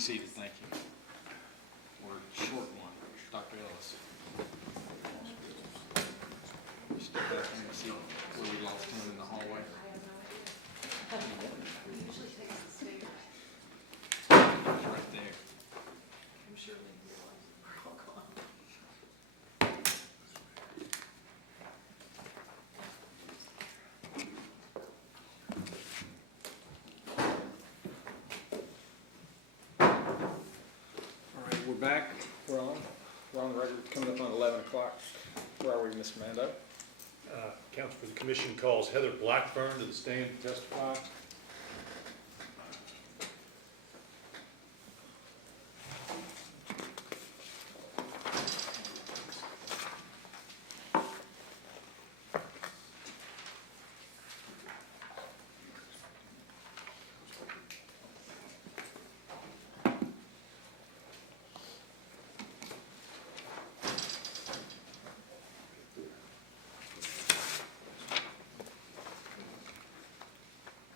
seated, thank you. We're short one, Dr. Ellis. Step back and see where we lost him in the hallway. He usually takes the stairs. He's right there. I'm sure they realize we're all gone. All right, we're back. We're on. We're on the record. Coming up on 11 o'clock. Where are we, Mr. Mando? Counsel for the commission calls Heather Blackburn to the stand to testify.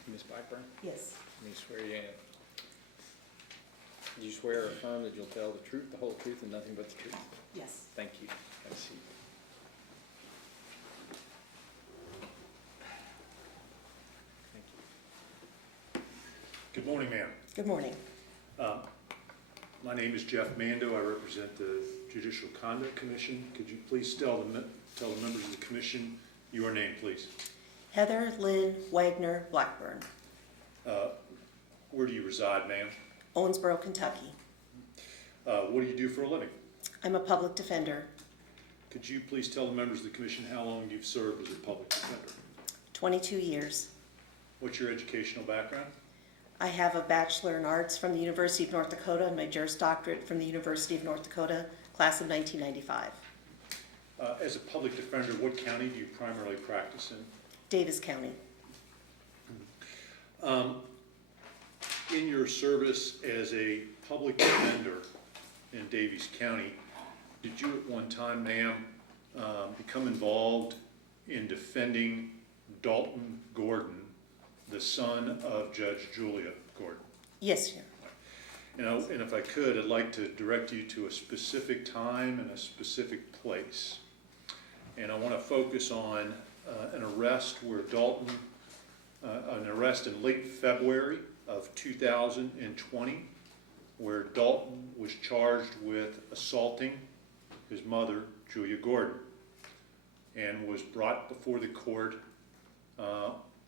Ms. Blackburn, Yes. let me swear you in. Do you swear or affirm that you'll tell the truth, the whole truth, and nothing but the truth? Yes. Thank you. Have a seat. Thank you. Good morning, ma'am. Good morning. My name is Jeff Mando. I represent the Judicial Conduct Commission. Could you please tell the members of the commission your name, please? Heather Lynn Wagner Blackburn, Where do you reside, ma'am? Owensboro, Kentucky. What do you do for a living? I'm a public defender, Could you please tell the members of the commission how long you've served as a public defender? 22 years. What's your educational background? I have a Bachelor in Arts from the University of North Dakota and my Juris Doctorate from the University of North Dakota, class of 1995. As a public defender, what county do you primarily practice in? Davis County. In your service as a public defender in Davies County, did you at one time, ma'am, become involved in defending Dalton Gordon, the son of Judge Julia Gordon? Yes, sir. And if I could, I'd like to direct you to a specific time and a specific place. And I want to focus on an arrest where Dalton, an arrest in late February of 2020, where Dalton was charged with assaulting his mother, Julia Gordon, and was brought before the court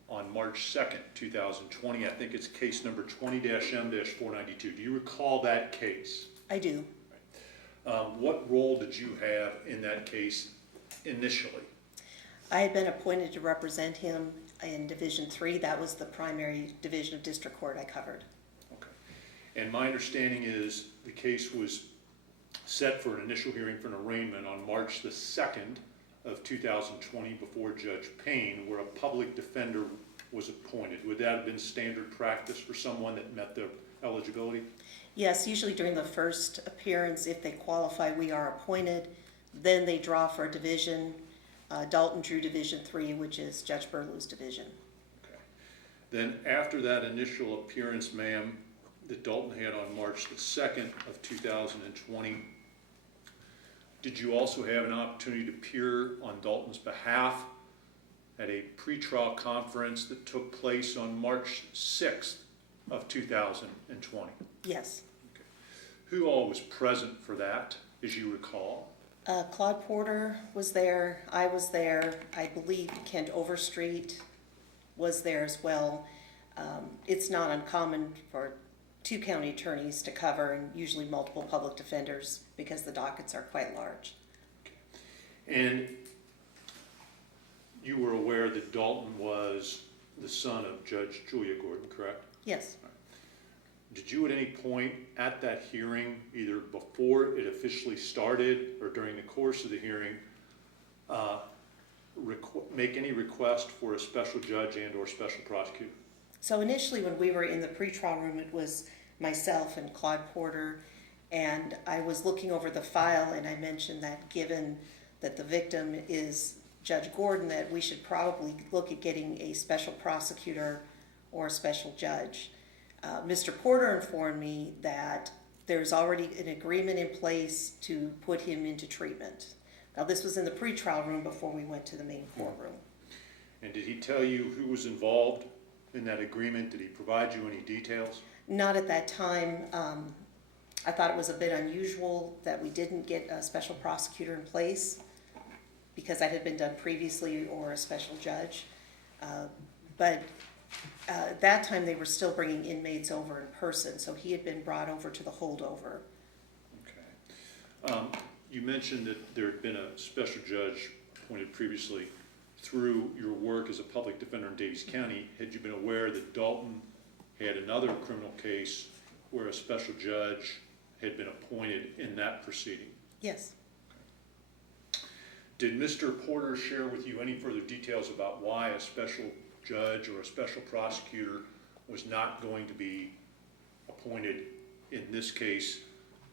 on March 2nd, 2020. I think it's case number 20-M-492. Do you recall that case? I do. What role did you have in that case initially? I had been appointed to represent him in Division III. That was the primary division of district court I covered. Okay. And my understanding is the case was set for an initial hearing for an arraignment on March the 2nd of 2020 before Judge Payne, where a public defender was appointed. Would that have been standard practice for someone that met the eligibility? Yes, usually during the first appearance, if they qualify, we are appointed. Then they draw for a division. Dalton drew Division III, which is Judge Burlew's division. Okay. Then after that initial appearance, ma'am, that Dalton had on March the 2nd of 2020, did you also have an opportunity to appear on Dalton's behalf at a pretrial conference that took place on March 6th of 2020? Yes. Okay. Who all was present for that, as you recall? Claude Porter was there. I was there. I believe Kent Overstreet was there as well. It's not uncommon for two county attorneys to cover, and usually multiple public defenders, because the dockets are quite large. And you were aware that Dalton was the son of Judge Julia Gordon, correct? Yes. Did you at any point at that hearing, either before it officially started or during the course of the hearing, make any request for a special judge and or special prosecutor? So initially when we were in the pretrial room, it was myself and Claude Porter, and I was looking over the file, and I mentioned that given that the victim is Judge Gordon, that we should probably look at getting a special prosecutor or a special judge. Mr. Porter informed me that there's already an agreement in place to put him into treatment. Now, this was in the pretrial room before we went to the main courtroom. And did he tell you who was involved in that agreement? Did he provide you any details? Not at that time. I thought it was a bit unusual that we didn't get a special prosecutor in place because that had been done previously, or a special judge. But at that time, they were still bringing inmates over in person, so he had been brought over to the holdover. Okay. You mentioned that there had been a special judge appointed previously. Through your work as a public defender in Daviess County, had you been aware that Dalton had another criminal case where a special judge had been appointed in that proceeding? Yes. Did Mr. Porter share with you any further details about why a special judge or a special prosecutor was not going to be appointed in this case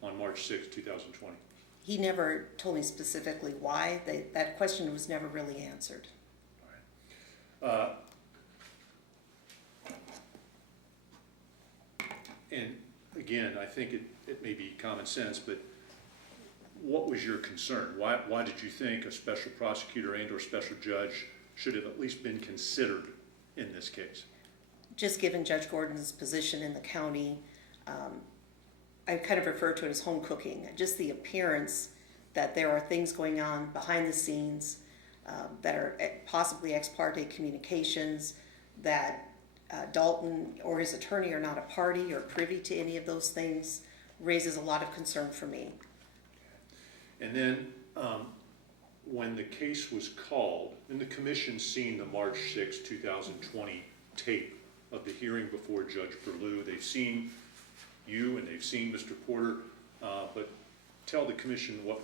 on March 6, 2020? He never told me specifically why. That question was never really answered. And again, I think it may be common sense, but what was your concern? Why did you think a special prosecutor and or special judge should have at least been considered in this case? Just given Judge Gordon's position in the county, I kind of refer to it as home cooking. Just the appearance that there are things going on behind the scenes that are possibly ex parte communications, that Dalton or his attorney are not a party or privy to any of those things, raises a lot of concern for me. And then when the case was called, and the commission seen the March 6, 2020 tape of the hearing before Judge Berlew, they've seen you and they've seen Mr. Porter, but tell the commission what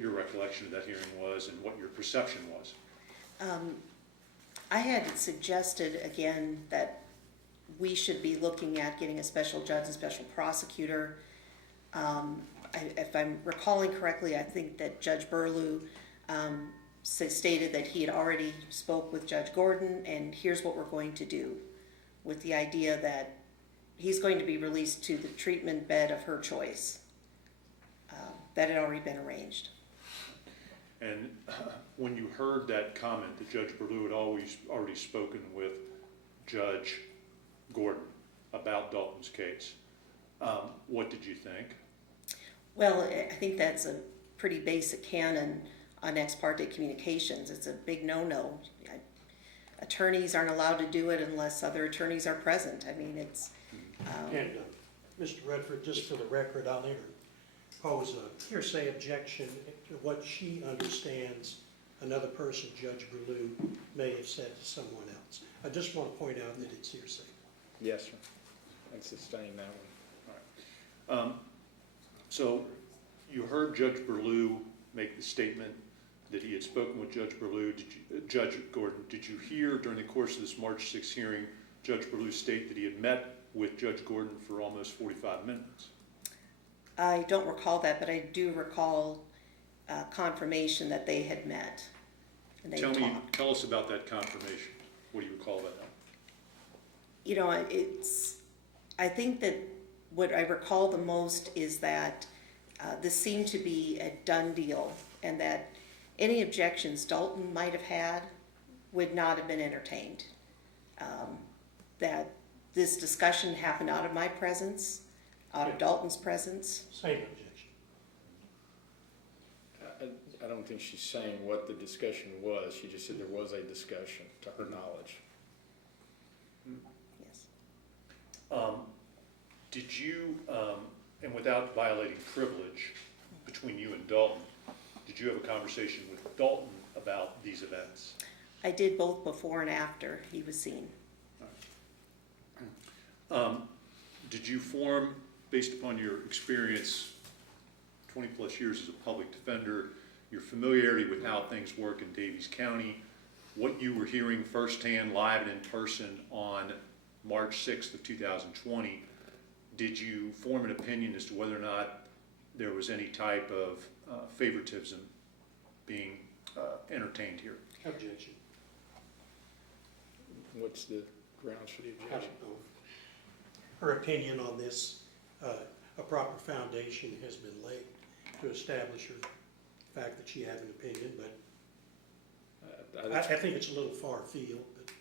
your recollection of that hearing was and what your perception was. I had suggested again that we should be looking at getting a special judge and special prosecutor. If I'm recalling correctly, I think that Judge Berlew stated that he had already spoke with Judge Gordon, and here's what we're going to do, with the idea that he's going to be released to the treatment bed of her choice. That had already been arranged. And when you heard that comment that Judge Berlew had already spoken with Judge Gordon about Dalton's case, what did you think? Well, I think that's a pretty basic canon on ex parte communications. It's a big no-no. Attorneys aren't allowed to do it unless other attorneys are present. I mean, it's... And Mr. Redford, just for the record, I'll interpose a hearsay objection to what she understands another person, Judge Berlew, may have said to someone else. I just want to point out that it's hearsay. Yes, sir. And sustain that one. All right. So you heard Judge Berlew make the statement that he had spoken with Judge Berlew. Judge Gordon, did you hear during the course of this March 6 hearing Judge Berlew state that he had met with Judge Gordon for almost 45 minutes? I don't recall that, but I do recall confirmation that they had met and they talked. Tell us about that confirmation. What do you recall about that? You know, I think that what I recall the most is that this seemed to be a done deal, and that any objections Dalton might have had would not have been entertained. That this discussion happened out of my presence, out of Dalton's presence. Same objection. I don't think she's saying what the discussion was. She just said there was a discussion, to her knowledge. Yes. Did you, and without violating privilege between you and Dalton, did you have a conversation with Dalton about these events? I did, both before and after he was seen. Did you form, based upon your experience, 20 plus years as a public defender, your familiarity with how things work in Daviess County, what you were hearing firsthand, live and in person on March 6th of 2020, did you form an opinion as to whether or not there was any type of favoritism being entertained here? Objection. What's the grounds for the I objection? don't know. her opinion on this, a proper foundation has been laid to establish her fact that she had an opinion, but I think it's a little far afield, but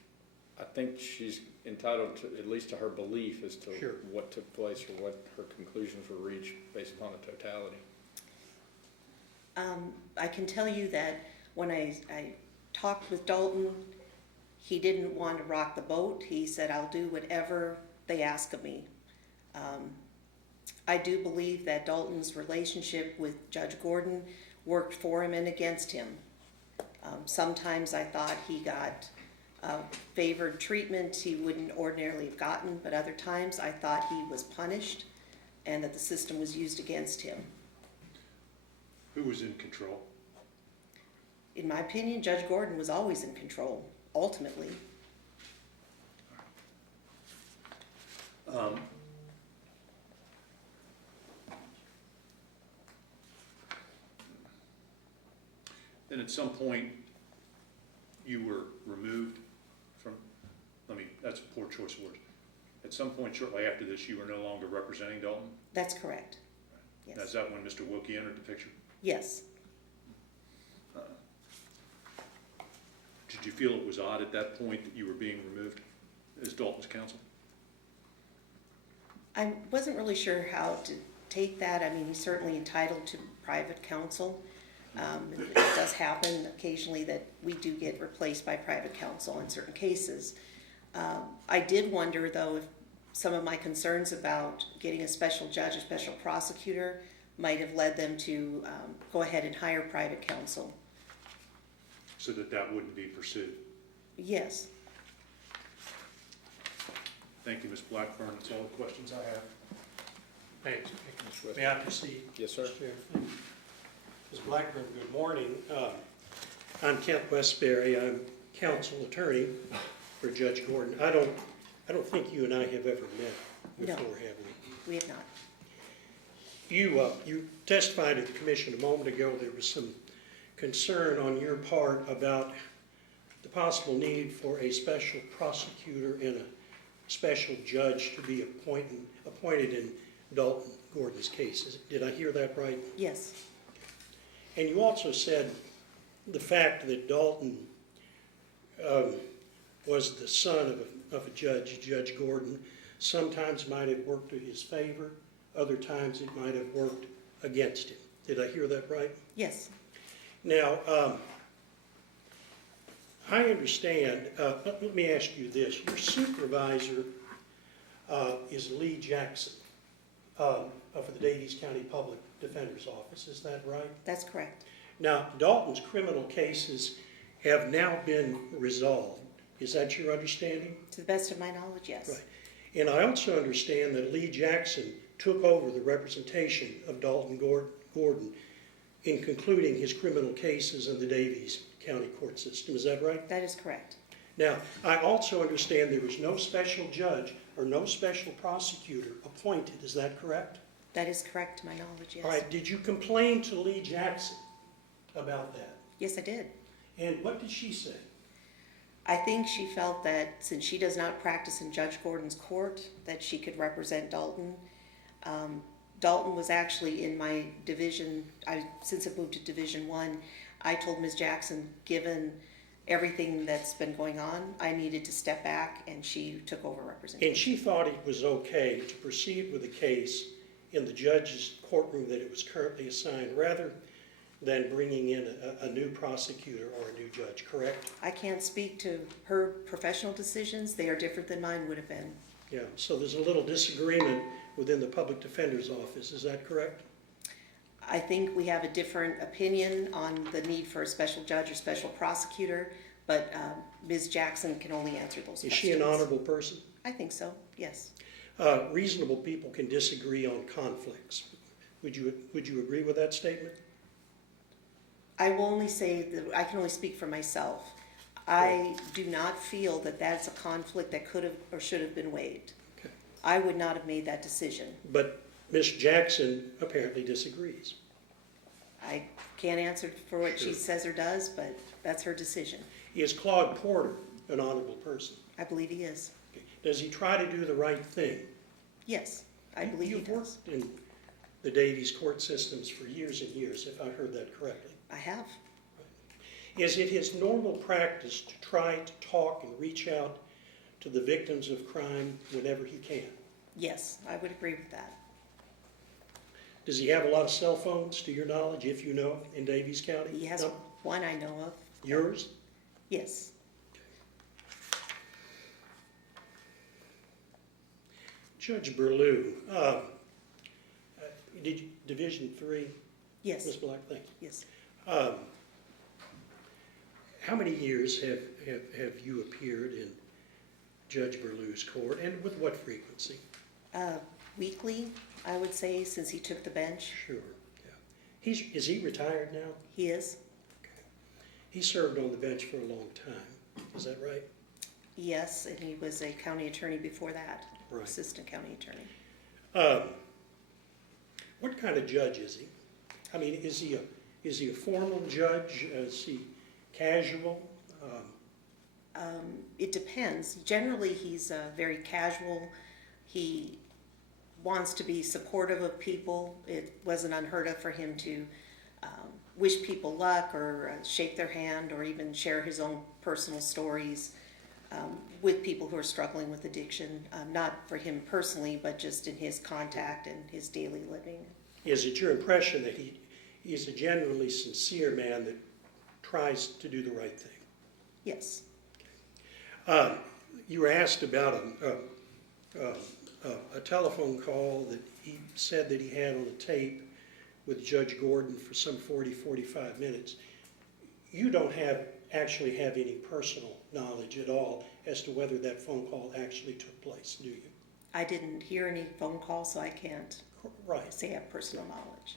I think she's entitled to, at least to her belief as to Sure. what took place or what her conclusions were reached based upon the totality. I can tell you that when I talked with Dalton, he didn't want to rock the boat. He said, I'll do whatever they ask of me. I do believe that Dalton's relationship with Judge Gordon worked for him and against him. Sometimes I thought he got favored treatment he wouldn't ordinarily have gotten, but other times I thought he was punished and that the system was used against him. Who was in control? In my opinion, Judge Gordon was always in control, ultimately. And at some point, you were removed from, that's a poor choice of words. At some point shortly after this, you were no longer representing Dalton? That's correct. Now, Yes. is that when Mr. Wilkie entered the picture? Yes. Did you feel it was odd at that point that you were being removed as Dalton's counsel? I wasn't really sure how to take that. I mean, he's certainly entitled to private counsel. It does happen occasionally that we do get replaced by private counsel in certain cases. I did wonder, though, if some of my concerns about getting a special judge, a special prosecutor, might have led them to go ahead and hire private counsel. So that wouldn't be pursued? Yes. Thank you, Ms. Blackburn. That's all the questions I have. thanks. Ms. West- May I proceed? Yes, sir. Mr. Chair? Ms. Blackburn, good morning. I'm Kent Westbury. I'm counsel attorney for Judge Gordon. I don't think you and I have ever met No. before, have we? We have not. You testified at the commission a moment ago. There was some concern on your part about the possible need for a special prosecutor and a special judge to be appointed in Dalton Gordon's cases. Did I hear that right? Yes. And you also said the fact that Dalton was the son of a judge, Judge Gordon, sometimes might have worked to his favor, other times it might have worked against him. Did I hear that right? Yes. Now, I understand, let me ask you this. Your supervisor is Lee Jackson of the Davies County Public Defender's Office, is that right? That's correct. Now, Dalton's criminal cases have now been resolved. Is that your understanding? To the best of my knowledge, yes. Right. And I also understand that Lee Jackson took over the representation of Dalton Gordon in concluding his criminal cases in the Davies County court system. Is that right? That is correct. Now, I also understand there was no special judge or no special prosecutor appointed. Is that correct? That is correct to my knowledge, yes. All right. Did you complain to Lee Jackson about that? Yes, I did. And what did she say? I think she felt that since she does not practice in Judge Gordon's court, that she could represent Dalton. Dalton was actually in my division. Since I moved to Division 1, I told Ms. Jackson, given everything that's been going on, I needed to step back, and she took over representation. And she thought it was okay to proceed with the case in the judge's courtroom that it was currently assigned, rather than bringing in a new prosecutor or a new judge, correct? I can't speak to her professional decisions. They are different than mine would have been. Yeah, so there's a little disagreement within the public defender's office, is that correct? I think we have a different opinion on the need for a special judge or special prosecutor, but Ms. Jackson can only answer those questions. Is she an honorable person? I think so, yes. Reasonable people can disagree on conflicts. Would you agree with that statement? I will only say that I can only speak for myself. I do not feel that that's a conflict that could have or should have been waived. Okay. I would not have made that decision. But Ms. Jackson apparently disagrees. I can't answer for what Sure. she says or does, but that's her decision. Is Claude Porter an honorable person? I believe he is. Okay. Does he try to do the right thing? Yes, I believe he You've does. worked in the Davies court systems for years and years, if I heard that correctly. I have. Is it his normal practice to try to talk and reach out to the victims of crime whenever he can? Yes, I would agree with that. Does he have a lot of cell phones, to your knowledge, if you know, in Davies County? He has No? one I know of. Yours? Yes, Judge Burlew, did you, Division 3, yes, Ms. Black, thank you. yes. How many years have you appeared in Judge Burlew's court, and with what frequency? Weekly, I would say, since he took the bench. Sure, yeah. Is he retired now? He is. He served on the bench for a long time, is that right? Yes, and he was a county attorney before that, Right. assistant county attorney. What kind of judge is he? I mean, is he a formal judge? Is he casual? It depends. Generally, he's very casual. He wants to be supportive of people. It wasn't unheard of for him to wish people luck or shake their hand or even share his own personal stories with people who are struggling with addiction. Not for him personally, but just in his contact and his daily living. Is it your impression that he's a genuinely sincere man that tries to do the right thing? Yes. You were asked about a telephone call that he said that he had on a tape with Judge Gordon for some 45 minutes. You don't actually have any personal knowledge at all as to whether that phone call actually took place, do you? I didn't hear any phone call, so I can't Right. say I have personal knowledge.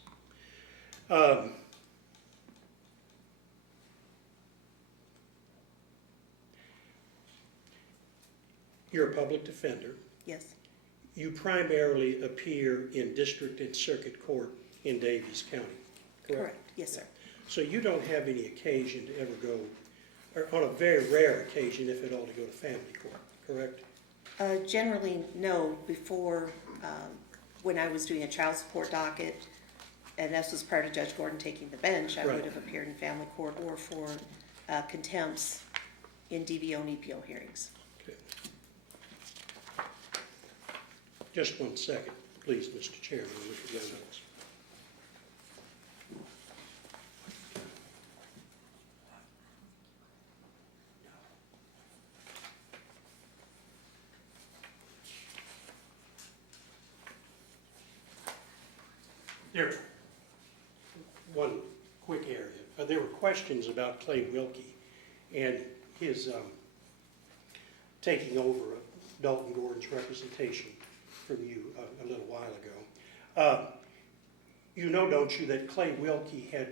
You're a public defender. Yes, You primarily appear in district and circuit court in Davies County, correct? correct. Yes, sir. So you don't have any occasion to ever go, or on a very rare occasion, if at all, to go to family court, correct? Generally, no. Before, when I was doing a child support docket, and this was prior to Judge Gordon taking the bench, I Right. would have appeared in family court or for contempts in DVO and EPO hearings. Okay. Just 1 second, please, Mr. Chairman, with your notes. There, one quick area. There were questions about Clay Wilkie and his taking over Dalton Gordon's representation from you a little while ago. You know, don't you, that Clay Wilkie had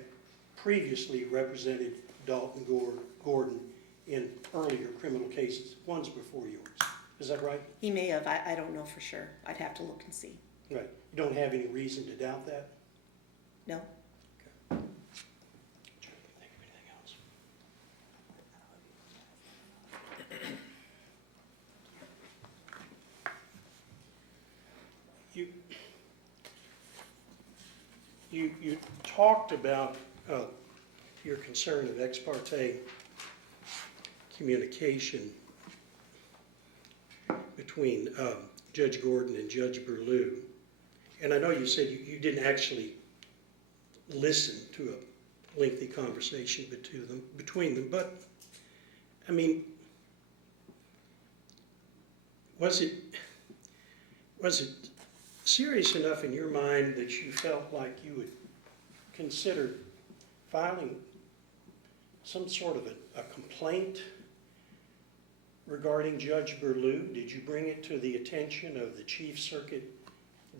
previously represented Dalton Gordon in earlier criminal cases, ones before yours. Is that right? He may have. I don't know for sure. I'd have to look and see. Right. You don't have any reason to doubt that? No? Trying to think of anything else. You talked about your concern of ex parte communication between Judge Gordon and Judge Burlew. And I know you said you didn't actually listen to a lengthy conversation between them, but I mean, was it serious enough in your mind that you felt like you would consider filing some sort of a complaint regarding Judge Burlew? Did you bring it to the attention of the Chief Circuit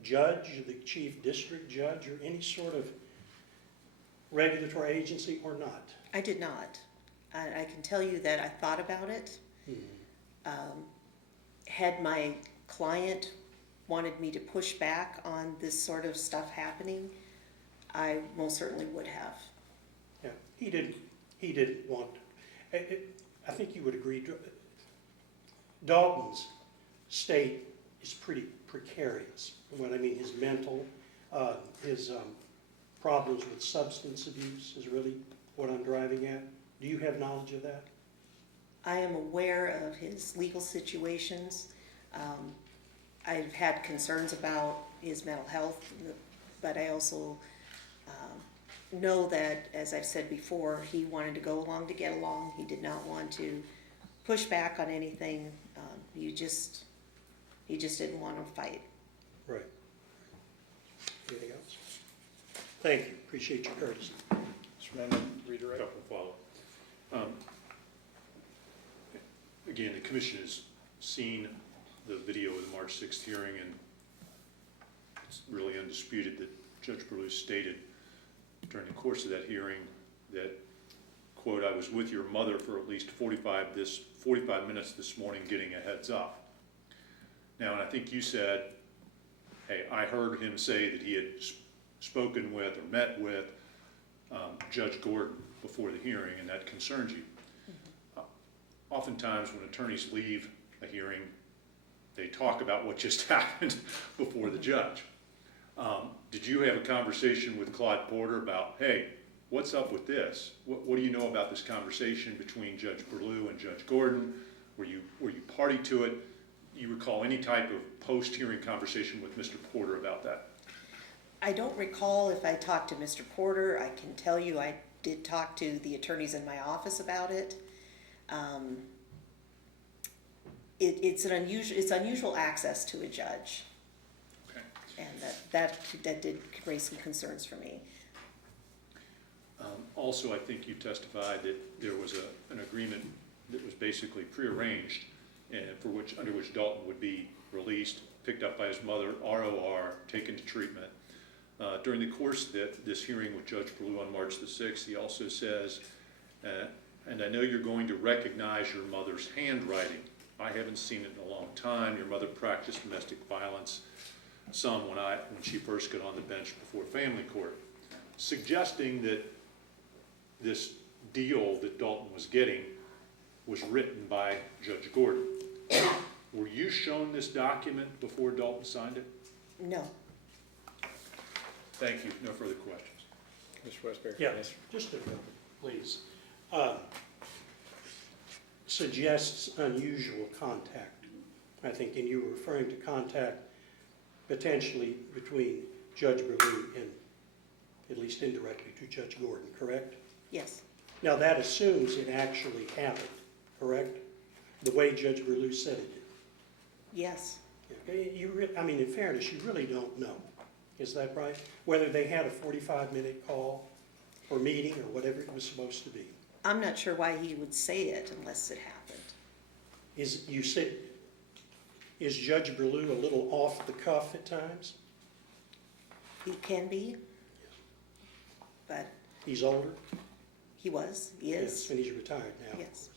Judge, the Chief District Judge, or any sort of regulatory agency, or not? I did not. I can tell you that I thought about it. Had my client wanted me to push back on this sort of stuff happening, I most certainly would have. Yeah, he didn't want, I think you would agree, Dalton's state is pretty precarious. What I mean, his mental, his problems with substance abuse is really what I'm driving at. Do you have knowledge of that? I am aware of his legal situations. I've had concerns about his mental health, but I also know that, as I've said before, he wanted to go along to get along. He did not want to push back on anything. He just didn't want to fight. Right. Anything else? Thank you, appreciate your courtesy. Mr. Amendment, redirect. Couple follow. Again, the commission has seen the video of the March 6th hearing, and it's really undisputed that Judge Burlew stated during the course of that hearing that, quote, "I was with your mother for at least 45 minutes this morning getting a heads up." Now, and I think you said, hey, I heard him say that he had spoken with or met with Judge Gordon before the hearing, and that concerns you. Oftentimes when attorneys leave a hearing, they talk about what just happened before the judge. Did you have a conversation with Claude Porter about, hey, what's up with this? What do you know about this conversation between Judge Burlew and Judge Gordon? Were you party to it? You recall any type of post-hearing conversation with Mr. Porter about that? I don't recall if I talked to Mr. Porter. I can tell you I did talk to the attorneys in my office about it. It's unusual access to a judge, Okay. and that did raise some concerns for me. Also, I think you testified that there was an agreement that was basically prearranged, and under which Dalton would be released, picked up by his mother, ROR, taken to treatment. During the course of this hearing with Judge Burlew on March the 6th, he also says, and I know you're going to recognize your mother's handwriting. I haven't seen it in a long time. Your mother practiced domestic violence some when she first got on the bench before family court, suggesting that this deal that Dalton was getting was written by Judge Gordon. Were you shown this document before Dalton signed it? No. Thank you. No further questions. Mr. Westbury? Yeah, Yes, sir. just a minute, please. Suggests unusual contact, I think, and you were referring to contact potentially between Judge Burlew and, at least indirectly, to Judge Gordon, correct? Yes. Now, that assumes it actually happened, correct? The way Judge Burlew said it did. Yes. Okay, I mean, in fairness, you really don't know. Is that right? Whether they had a 45-minute call or meeting or whatever it was supposed to be. I'm not sure why he would say it unless it happened. Is Judge Burlew a little off the cuff at times? He can be, but He's older? he is. Yes, and he's retired now. of Yes.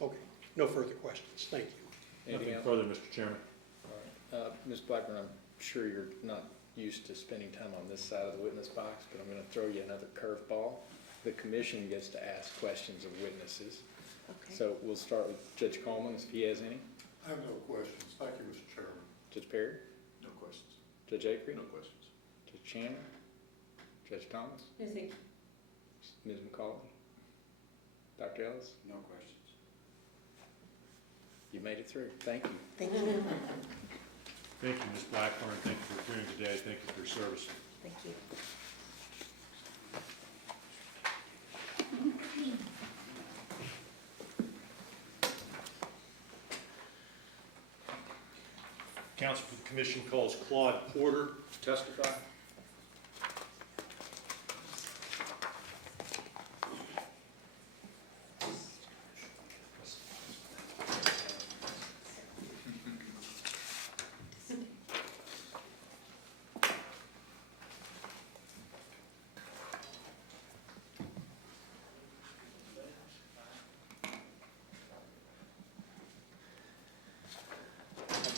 course. Okay, no further questions. Thank you. Anything else? further, Mr. Chairman. All right. Ms. Blackburn, I'm sure you're not used to spending time on this side of the witness box, but I'm going to throw you another curveball. The commission gets to ask questions of witnesses. Okay. So we'll start with Judge Coleman, if he has any. I have no questions. Thank you, Mr. Chairman. Judge Perry? No questions. Judge Acree? No questions. Judge Chandler? Judge Thomas? No, thank you. Ms. McCauley? Dr. Ellis? No questions. You made it through. Thank you. Thank you. Thank you, Ms. Blackburn. Thank you for appearing today. Thank you for your service. Thank you. Counsel for the commission calls Claude Porter to testify.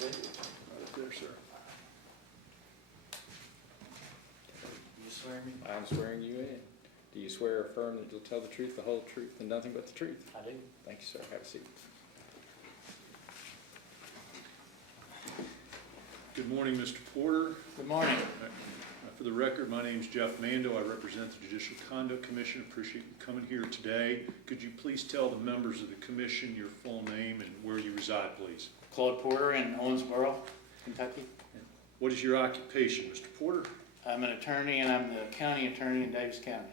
Right there, sir. You swear me? I'm swearing you in. Do you swear or affirm that you'll tell the truth, the whole truth, and nothing but the truth? I do. Thank you, sir. Have a seat. Good morning, Mr. Porter. Good morning. For the record, my name is Jeff Mando. I represent the Judicial Conduct Commission. Appreciate you coming here today. Could you please tell the members of the commission your full name and where you reside, please? Claude Porter in Owensboro, Kentucky. What is your occupation, Mr. Porter? I'm an attorney and I'm the county attorney in Davis County.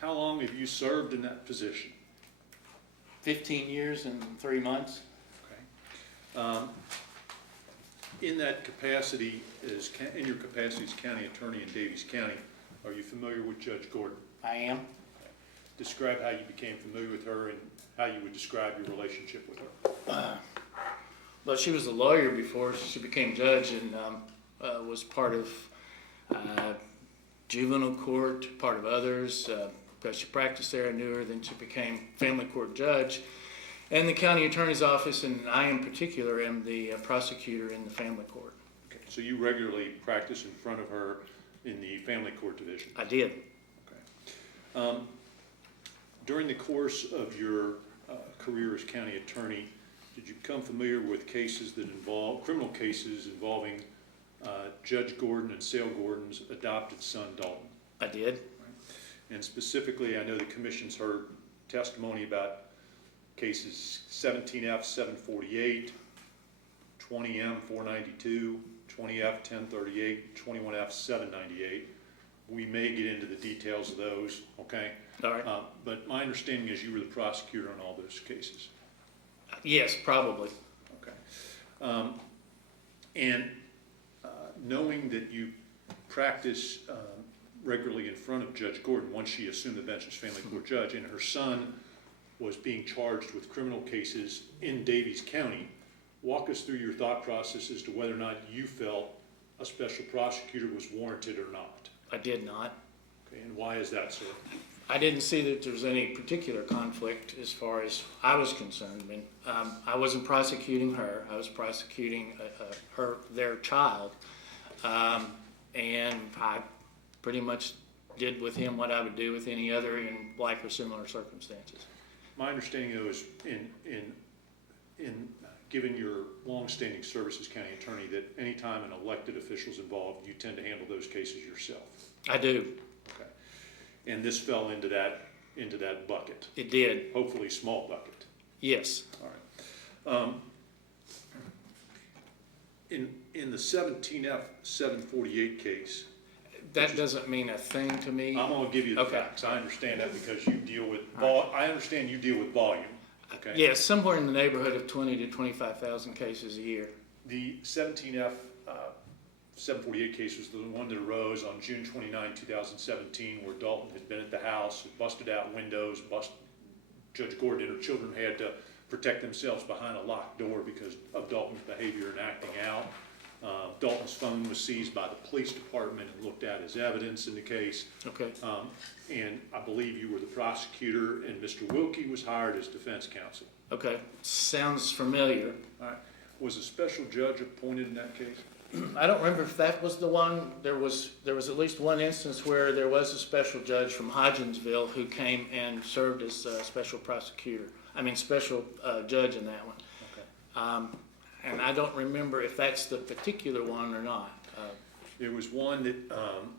How long have you served in that position? 15 years and 3 months. Okay. In that capacity, in your capacity as county attorney in Daviess County, are you familiar with Judge Gordon? I am. Describe how you became familiar with her and how you would describe your relationship with her. Well, she was a lawyer before she became judge and was part of juvenile court, part of others. Because she practiced there, I knew her. Then she became family court judge. And the county attorney's office, and I in particular am the prosecutor in the family court. Okay. So you regularly practice in front of her in the family court division? I did. Okay. During the course of your career as county attorney, did you become familiar with cases that involve, criminal cases involving Judge Gordon and Sale Gordon's adopted son, Dalton? I did. Right. And specifically, I know the commission's heard testimony about cases 17F 748, 20M 492, 20F 1038, 21F 798. We may get into the details of those, okay? All right. But my understanding is you were the prosecutor on all those cases. Yes, probably. Okay. Knowing that you practice regularly in front of Judge Gordon, once she assumed the bench as family court judge, and her son was being charged with criminal cases in Daviess County, walk us through your thought process as to whether or not you felt a special prosecutor was warranted or not. I did not. Okay, and why is that, sir? I didn't see that there was any particular conflict as far as I was concerned. I mean, I wasn't prosecuting her. I was prosecuting their child. And I pretty much did with him what I would do with any other in like or similar circumstances. My understanding, though, is in given your long-standing service as county attorney, that any time an elected official's involved, you tend to handle those cases yourself. I do. Okay. And this fell into that bucket. It did. Hopefully, small bucket. Yes. All right. In the 17F 748 case, That doesn't mean a thing to me. I'm going to give you the Okay. facts. I understand that because you deal with I understand you deal with volume. Okay. Yes, somewhere in the neighborhood of 20 to 25,000 cases a year. The 17F 748 case was the one that arose on June 29, 2017, where Dalton had been at the house, had busted out windows, Judge Gordon and her children had to protect themselves behind a locked door because of Dalton's behavior and acting out. Dalton's phone was seized by the police department and looked at as evidence in the case. Okay. And I believe you were the prosecutor, and Mr. Wilkie was hired as defense counsel. Okay. Sounds familiar. All right. Was a special judge appointed in that case? I don't remember if that was the one. There was at least one instance where there was a special judge from Hodgensville who came and served as a special special judge in that one. Okay. And I don't remember if that's the particular one or not. There was one that,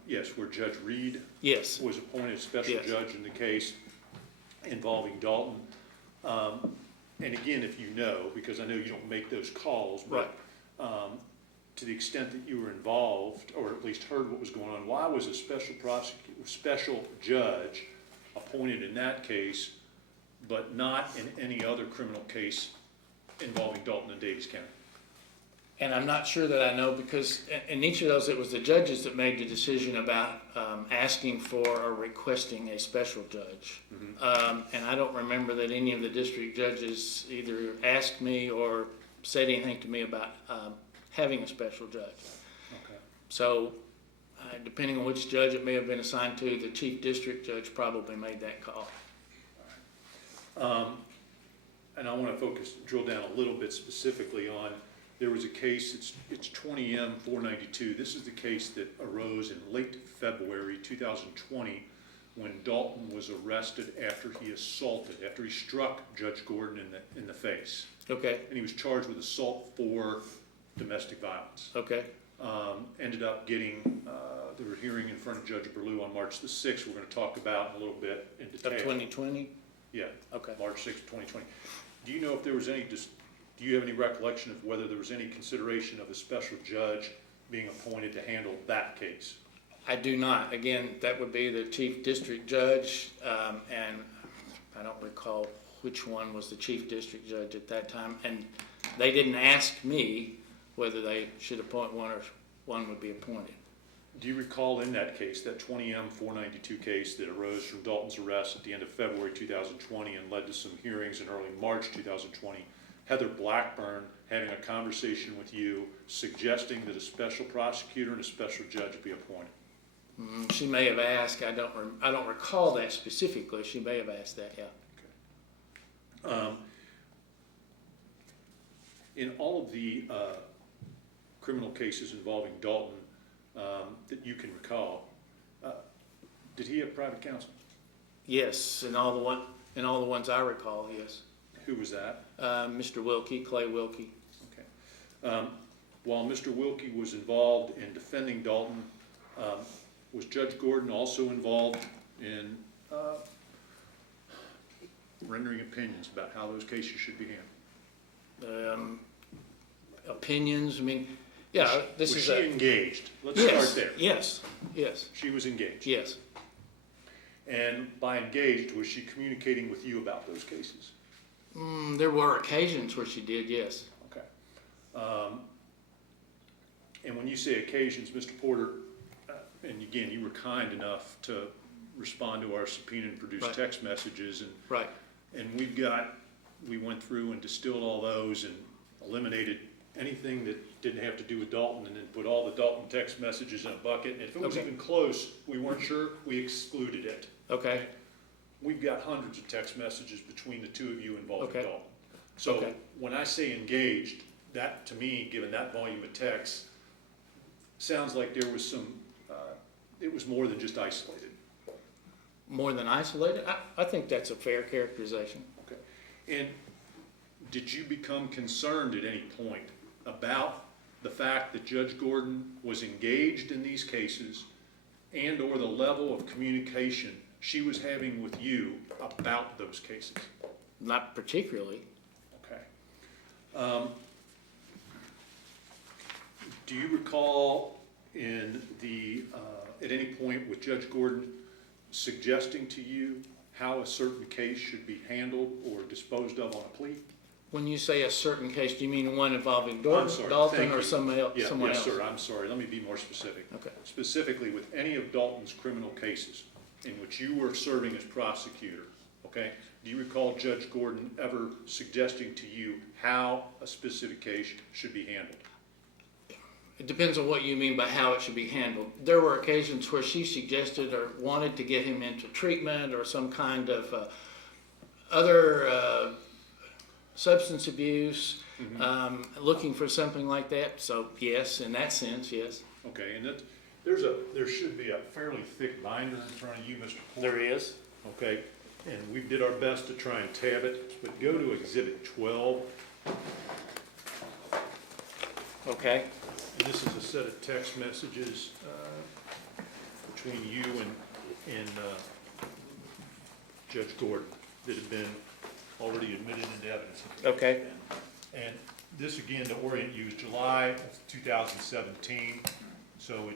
yes, where Judge Reed Yes. was appointed special Yes. judge in the case involving Dalton. And again, if you know, because I know you don't make those calls, but to the extent that you were involved, or at least heard what was going on, why was a special judge appointed in that case, but not in any other criminal case involving Dalton and Daviess County? And I'm not sure that I know, because in each of those, it was the judges that made the decision about asking for or requesting a special judge. Mm-hmm. And I don't remember that any of the district judges either asked me or said anything to me about having a special judge. Okay. So depending on which judge it may have been assigned to, the chief district judge probably made that call. And I want to drill down a little bit specifically on, there was a case, it's 20M 492. This is the case that arose in late February 2020 when Dalton was arrested after he struck Judge Gordon in the face. Okay. And he was charged with assault for domestic violence. Okay. ended up getting, they were hearing in front of Judge Berlew on March the 6th. We're going to talk about in a little bit in detail. Of 2020? Yeah, Okay. March 6th, 2020. Do you know if there was any, do you have any recollection of whether there was any consideration of a special judge being appointed to handle that case? I do not. Again, that would be the chief district judge, and I don't recall which one was the chief district judge at that time. And they didn't ask me whether they should appoint one or one would be appointed. Do you recall in that case, that 20M 492 case that arose from Dalton's arrest at the end of February 2020 and led to some hearings in early March 2020, Heather Blackburn having a conversation with you suggesting that a special prosecutor and a special judge be appointed? She may have asked. I don't recall that specifically. She may have asked that. Yeah. In all of the criminal cases involving Dalton that you can recall, did he have private counsel? Yes, in all the ones I recall. Yes. Who was that? Mr. Wilkie, Clay Wilkie. Okay. While Mr. Wilkie was involved in defending Dalton, was Judge Gordon also involved in rendering opinions about how those cases should be handled? Opinions. I mean, yeah. Was she engaged? Let's start there. Yes. Yes. She was engaged. Yes. And by engaged, was she communicating with you about those cases? There were occasions where she did. Yes. Okay. And when you say occasions, Mr. Porter, and again, you were kind enough to respond to our subpoena and produce Right. text messages, and Right. and we went through and distilled all those and eliminated anything that didn't have to do with Dalton, and then put all the Dalton text messages in a bucket. And if it was Okay. even close, we weren't sure, we excluded it. Okay. We've got hundreds of text messages between the two of you involving Okay. Dalton. So Okay. when I say engaged, that to me, given that volume of text, sounds like there was some, it was more than just isolated. More than isolated. I think that's a fair characterization. Okay. And did you become concerned at any point about the fact that Judge Gordon was engaged in these cases and or the level of communication she was having with you about those cases? Not particularly. Okay. Do you recall at any point with Judge Gordon suggesting to you how a certain case should be handled or disposed of on a plea? When you say a certain case, do you mean one involving I'm sorry, Dalton thank or you. someone else? Yes, else? sir, I'm sorry. Let me be more specific. Okay. Specifically with any of Dalton's criminal cases in which you were serving as prosecutor, okay? Do you recall Judge Gordon ever suggesting to you how a specific case should be handled? It depends on what you mean by how it should be handled. There were occasions where she suggested or wanted to get him into treatment or some kind of other substance abuse, looking for something like that. So yes, in that sense, yes. Okay, and there should be a fairly thick binder in front of you, Mr. Porter. There is. Okay, and we did our best to try and tab it, but go to Exhibit 12. Okay. And this is a set of text messages between you and Judge Gordon that have been already admitted into evidence. Okay. And this, again, to orient you, is July of 2017, so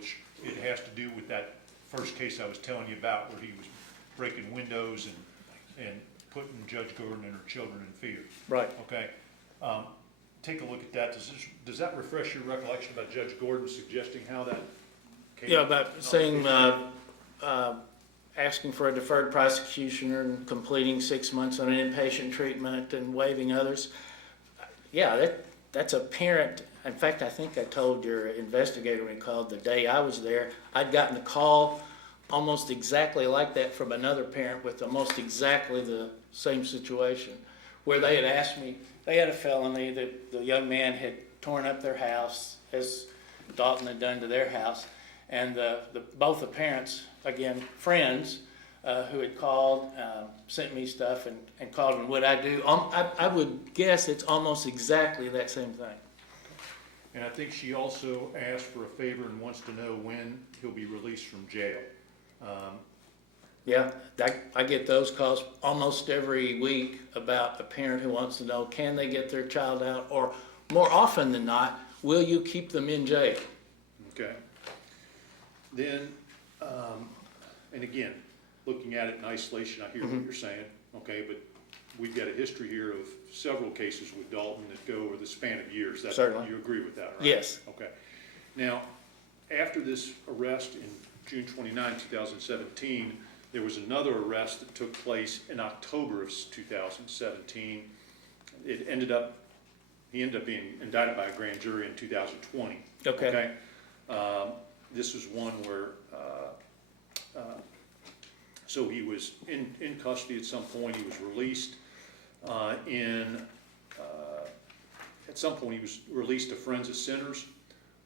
it has to do with that first case I was telling you about where he was breaking windows and putting Judge Gordon and her children in fear. Right. Okay. Take a look at that. Does that refresh your recollection about Judge Gordon suggesting how that came? Yeah, about saying, asking for a deferred prosecution or completing 6 months on an inpatient treatment and waiving others. Yeah, that's apparent. In fact, I think I told your investigator when he called the day I was there, I'd gotten a call almost exactly like that from another parent with almost exactly the same situation, where they had asked me, they had a felony that the young man had torn up their house, as Dalton had done to their house, and both the parents, again, friends, who had called, sent me stuff and called, and what I do, I would guess it's almost exactly that same thing. And I think she also asked for a favor and wants to know when he'll be released from jail. Yeah, I get those calls almost every week about a parent who wants to know, can they get their child out? Or more often than not, will you keep them in jail? Okay. Then, and again, looking at it in isolation, I hear what you're saying, okay, but we've got a history here of several cases with Dalton that go over the span of years. Certainly. You agree with that, right? Yes. Okay. Now, after this arrest in June 29, 2017, there was another arrest that took place in October of 2017. He ended up being indicted by a grand jury in 2020. Okay. This was one where, so he was in custody at some point. He was released at some point he was released to Friends of Sinners,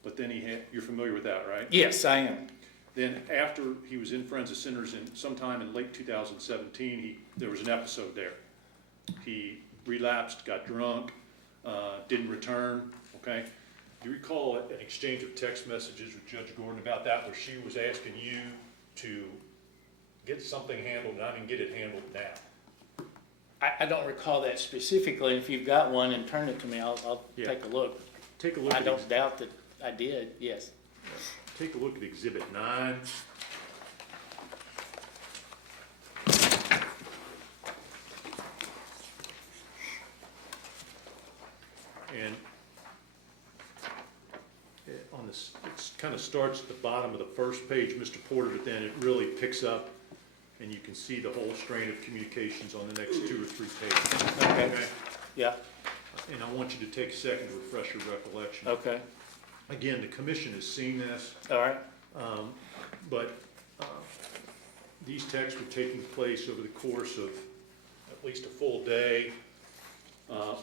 but then you're familiar with that, right? Yes, I am. Then after he was in Friends of Sinners sometime in late 2017, there was an episode there. He relapsed, got drunk, didn't return, okay? Do you recall an exchange of text messages with Judge Gordon about that, where she was asking you to get something handled, and I mean get it handled now? I don't recall that specifically. If you've got one and turn it to me, I'll Yeah. take a look. Take a look I at don't doubt that I did, yes. Take a look at Exhibit 9. And it kind of starts at the bottom of the first page, Mr. Porter, but then it really picks up, and you can see the whole strain of communications on the next 2 or 3 pages. Okay. Yeah, And I want you to take a second to refresh your recollection. okay, Again, the commission has seen this. all right, But these texts were taking place over the course of at least a full day,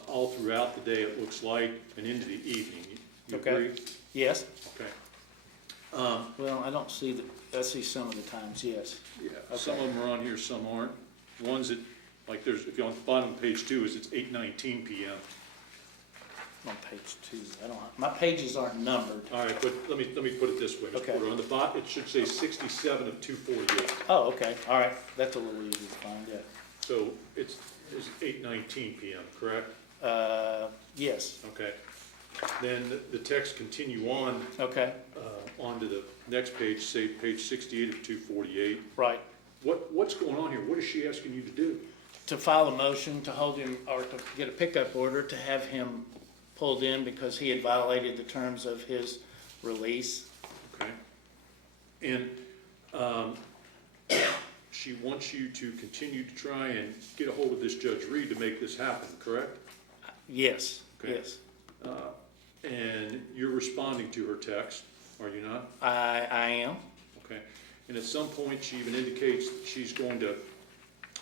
all throughout the day, it looks like, and into the evening. You Okay. agree? yes. Okay. Well, I don't see I see some of the times, yes. Yeah, some of them are on here, some aren't. Ones that, like if you're on the bottom of page 2, it's 8:19 p.m. On page 2, my pages aren't numbered. All right, but let me put it this way, Mr. Okay. Porter. On the bottom, it should say 67 of 248. Oh, okay, all right, that's a little easy to find, yeah. So it's 8:19 p.m., correct? Yes, Okay. Then the text continue on, okay, onto the next page, say page 68 of 248. right. What's going on here? What is she asking you to do? To file a motion to hold him, or to get a pickup order to have him pulled in because he had violated the terms of his release. Okay. And she wants you to continue to try and get a hold of this Judge Reed to make this happen, correct? Yes, Okay. yes. And you're responding to her text, are you not? I am. Okay. And at some point, she even indicates that she's going to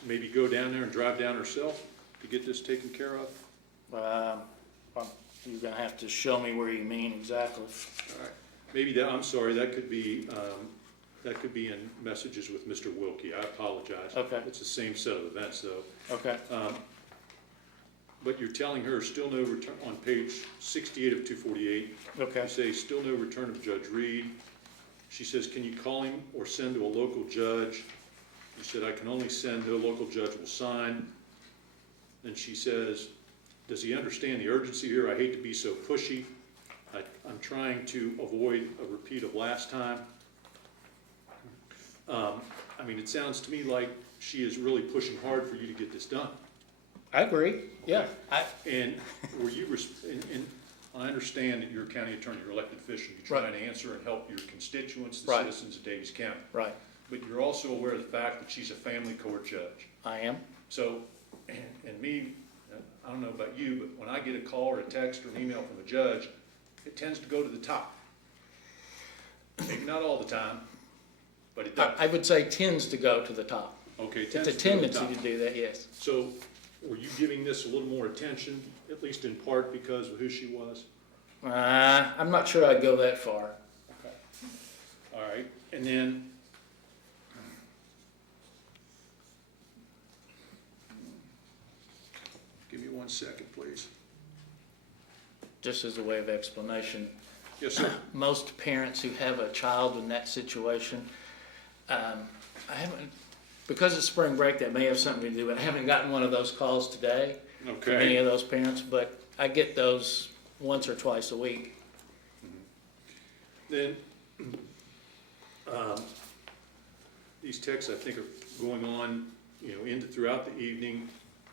maybe go down there and drive down herself to get this taken care of? You're gonna have to show me where you mean exactly. All right. Maybe that, I'm sorry, that could be in messages with Mr. Wilkie. I apologize. Okay. It's the same set of events, though. Okay, But you're telling her still no return, on page 68 of 248. okay, You say, still no return of Judge Reed. She says, can you call him or send to a local judge? You said, I can only send, no local judge will sign. Then she says, does he understand the urgency here? I hate to be so pushy. I'm trying to avoid a repeat of last time. I mean, it sounds to me like she is really pushing hard for you to get this done. I agree, yeah, And were you, and I understand that you're a county attorney, you're elected official, you're trying to answer and help your constituents, the Right. citizens of Daviess County. right, But you're also aware of the fact that she's a family court judge. I am, So, and me, I don't know about you, but when I get a call or a text or an email from a judge, it tends to go to the top. Maybe not all the time, but it does. I would say tends to go to the top. Okay, it It's tends a to go to the tendency top. to do that, yes. So, were you giving this a little more attention, at least in part because of who she was? I'm not sure I'd go that far. Okay. All right, and then, give me 1 second, please. just as a way of explanation, Yes, sir. most parents who have a child in that situation, I haven't, because it's spring break, that may have something to do, but I haven't gotten one of those calls today from any Okay. of those parents, but I get those once or twice a week. Then, these texts, I think, are going on, into throughout the evening.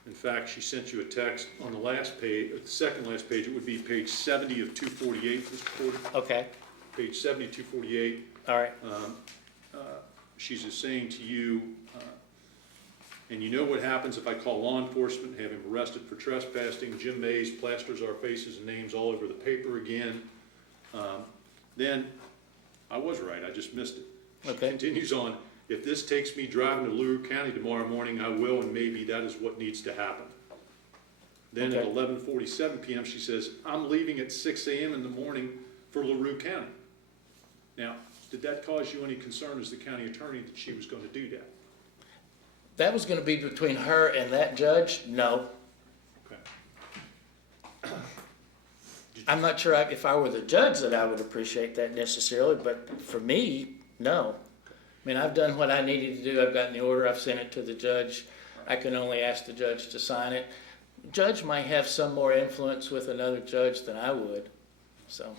In fact, she sent you a text on the last page, the second last page, it would be page 70 of 248, Mr. Porter. Okay, Page 70, 248. all right, She's just saying to you, and you know what happens if I call law enforcement, have him arrested for trespassing. Jim Mays plasters our faces and names all over the paper again. Then, I was right, I just missed it. She Okay. continues on, if this takes me driving to LaRue County tomorrow morning, I will, and maybe that is what needs to happen. Then at Okay. 11:47 p.m., she says, I'm leaving at 6 a.m. in the morning for LaRue County. Now, did that cause you any concern as the county attorney that she was going to do that? that was gonna be between her and that judge, no. Okay. I'm not sure if I were the judge that I would appreciate that necessarily, but for me, no. I mean, I've done what I needed to do, I've gotten the order, I've sent it to the judge. I can only ask the judge to sign it. Judge might have some more influence with another judge than I would, so.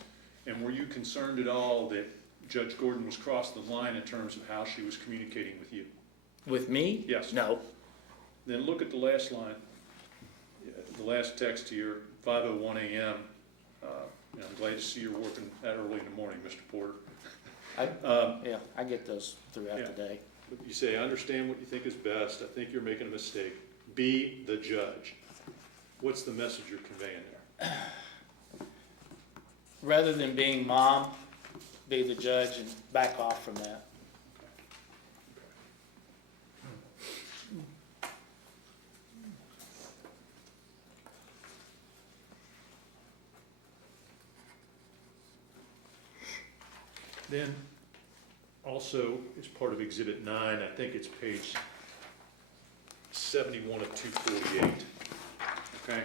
And were you concerned at all that Judge Gordon was crossing the line in terms of how she was communicating with you? With me? Yes. No. Then look at the last line, the last text here, 5:01 a.m. And I'm glad to see you're working that early in the morning, Mr. Porter. Yeah, I get those throughout the day. But you say, I understand what you think is best. I think you're making a mistake. Be the judge. What's the message you're conveying there? Rather than being mom, be the judge and back off from that. Then, also, as part of Exhibit 9, I think it's page 71 of 248, okay?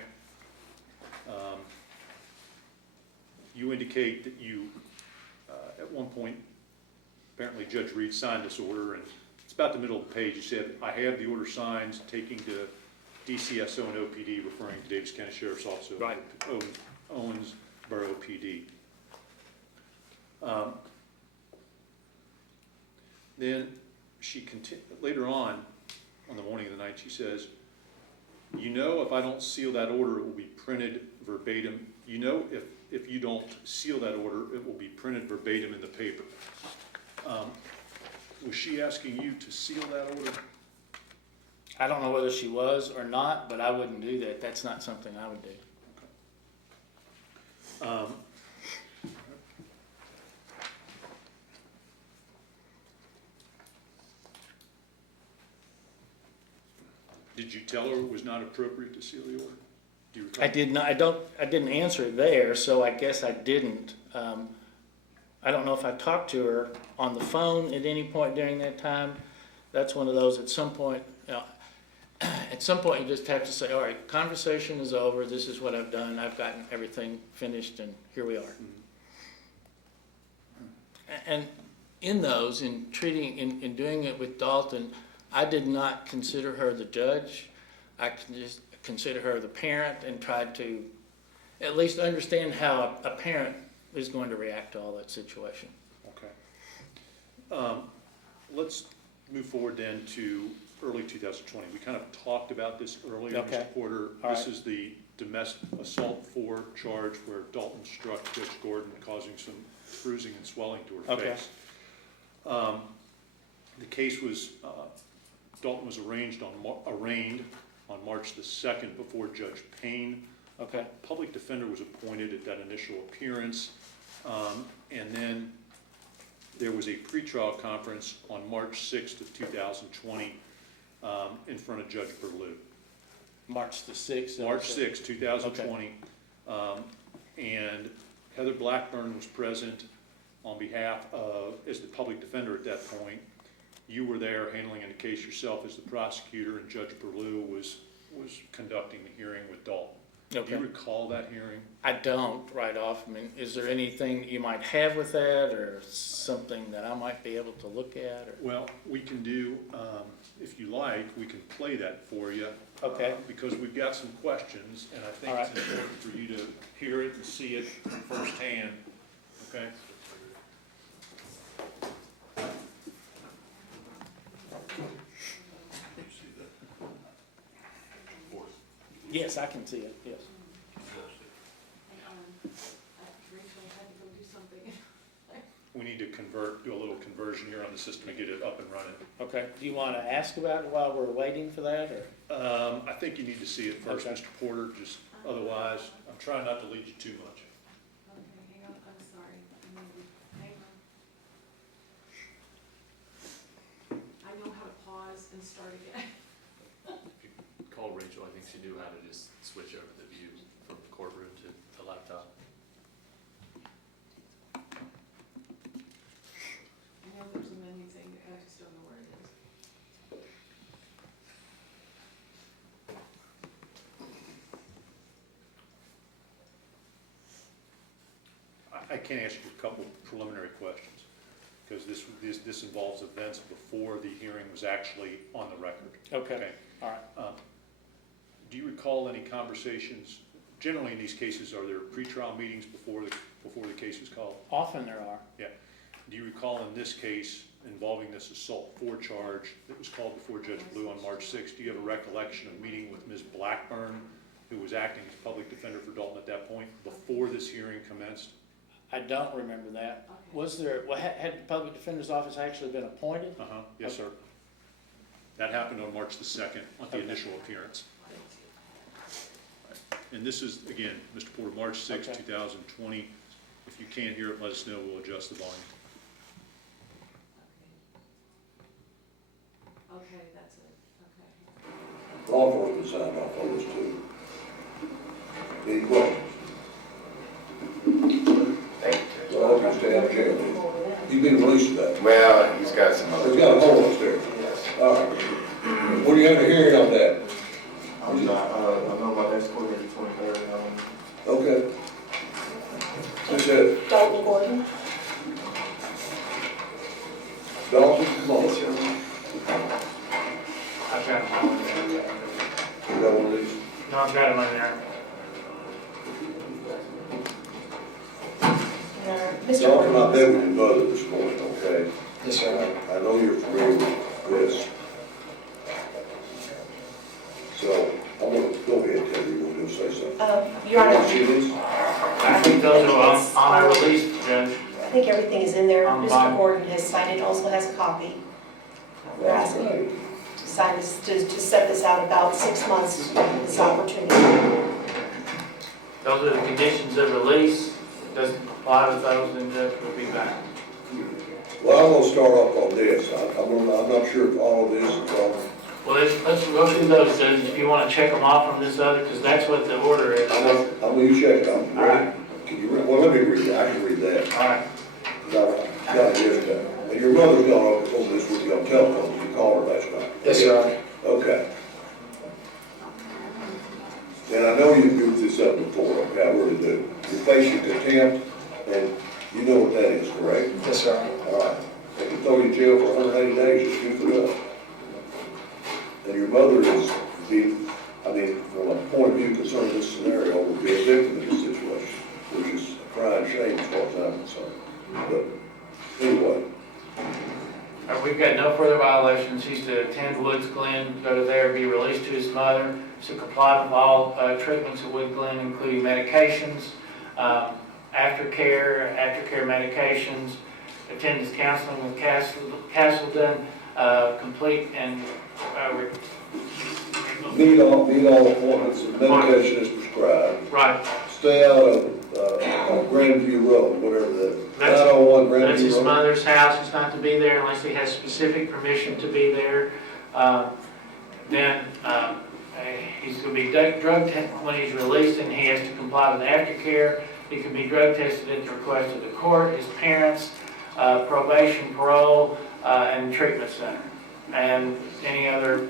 You indicate that you, at one point, apparently Judge Reed signed this order, and it's about the middle of the page. You said, I have the order signed, taking to DCSO and OPD, referring to Davis County Sheriff's Office, Right. Owensboro PD. Then she later on the morning of the night, she says, you know, if I don't seal that order, it will be printed verbatim. You know, if you don't seal that order, it will be printed verbatim in the paper. Was she asking you to seal that order? I don't know whether she was or not, but I wouldn't do that. That's not something I would do. Did you tell her it was not appropriate to seal the order? Do you recall? I did not, I didn't answer it there, so I guess I didn't. I don't know if I talked to her on the phone at any point during that time. That's one of those, at some point, you just have to say, all right, conversation is over, this is what I've done, I've gotten everything finished, and here we are. And in those, in doing it with Dalton, I did not consider her the judge. I just consider her the parent and tried to at least understand how a parent is going to react to all that situation. Okay. Let's move forward then to early 2020. We kind of talked about this earlier, Okay. Mr. Porter. All This right. is the domestic assault 4 charge where Dalton struck Judge Gordon, causing some bruising and swelling to her Okay. face. The case was, Dalton was arraigned on March the 2nd before Judge Payne. Okay. Public defender was appointed at that initial appearance. And then there was a pretrial conference on March 6th of 2020 in front of Judge Berlew. March the 6th. March 6th, 2020. And Heather Blackburn was present on behalf of, as the public defender at that point. You were there handling the case yourself as the prosecutor, and Judge Berlew was conducting the hearing with Dalton. Do Okay. you recall that hearing? I don't right off. I mean, is there anything you might have with that or something that I might be able to look at? Or? Well, we can do, if you like, we can play that for you. Okay. Because we've got some questions, and I think All right. it's important for you to hear it and see it firsthand, okay? Yes, I can see it, yes. Rachel had to go do something. We need to do a little conversion here on the system to get it up and running. Okay. Do you want to ask about it while we're waiting for that, or? I think you need to see it first, Okay. Mr. Porter, just otherwise, I'm trying not to lead you too much. Okay, hang on, I'm sorry. Hang on. I know how to pause and start again. If you call Rachel, I think she knew how to just switch over the view from the courtroom to the laptop. I know there's a menu thing, I just don't know where it is. I can ask you a couple preliminary questions, because this involves events before the hearing was actually on the record. Okay. All right. Do you recall any conversations, generally in these cases, are there pretrial meetings before the case is called? Often there are. Yeah. Do you recall in this case involving this assault 4 charge that was called before Judge Blue on March 6th, do you have a recollection of meeting with Ms. Blackburn, who was acting as public defender for Dalton at that point, before this hearing commenced? I don't remember that. Okay. Was there, had the public defender's office actually been appointed? Uh-huh, yes, sir. That happened on March the 2nd, on the Okay. initial appearance. And this is, again, Mr. Porter, March 6th, Okay. 2020. If you can't hear it, let us know, we'll adjust the volume. Okay, that's it, okay. Law enforcement signed off on this too. Any questions? Well, I'll just stay out of jail. You've been released today. Well, he's got some other. We've got a hole upstairs. All right. What do you have a hearing on that? I'm not, I know my next court is the 23rd. Okay. Who's that? Dalton Gordon? Dalton, come on. I've got them You got one of these? No, I've got them in there. Mr. Dalton, I Gordon? met with your mother this morning, okay? Yes, sir. I know you're familiar with this. So, I'm gonna, go ahead, Ted, you want to say something? Your Honor, See this? I think those are on our release, Judge. I think everything is in there. On the Mr. bottom. Gordon has signed it, also has a copy. We're That's asking right. to sign this, to set this out about 6 months, this opportunity. Those are the conditions of release. Doesn't apply to those, then Judge will be back. Well, I'm gonna start off on this. I'm not sure if all of this is all. Well, let's go through those, Judge, if you want to check them off from this other, because that's what the order is. I'm gonna, you check it out. All right. Can you read, well, let me read it. I can read that. All right. Got it yesterday. And your mother's gone over this with you on telephone. You called her last night. Yes, sir. Okay. And I know you've moved this up before, okay, I really do. You're facing contempt, and you know what that is, correct? Yes, sir. All right. They can throw you in jail for 180 days, just goof it up. And your mother is being, I mean, from a point of view concerning this scenario, would be a victim in this situation, which is a crying shame as far as I'm concerned. But anyway, We've got no further violations. He's to attend Woods Glen, go to there, be released to his mother, to comply with all treatments at Woods Glen, including medications, aftercare medications, attend his counseling with Castleton, complete and meet all appointments, and medication is prescribed. right. Stay out of Grandview Road, whatever that, 901 Grandview Road. That's his mother's house. He's not to be there unless he has specific permission to be there. Then he's going to be drug tested when he's released, and he has to comply with aftercare. He can be drug tested at the request of the court, his parents, probation, parole, and treatment center, and any other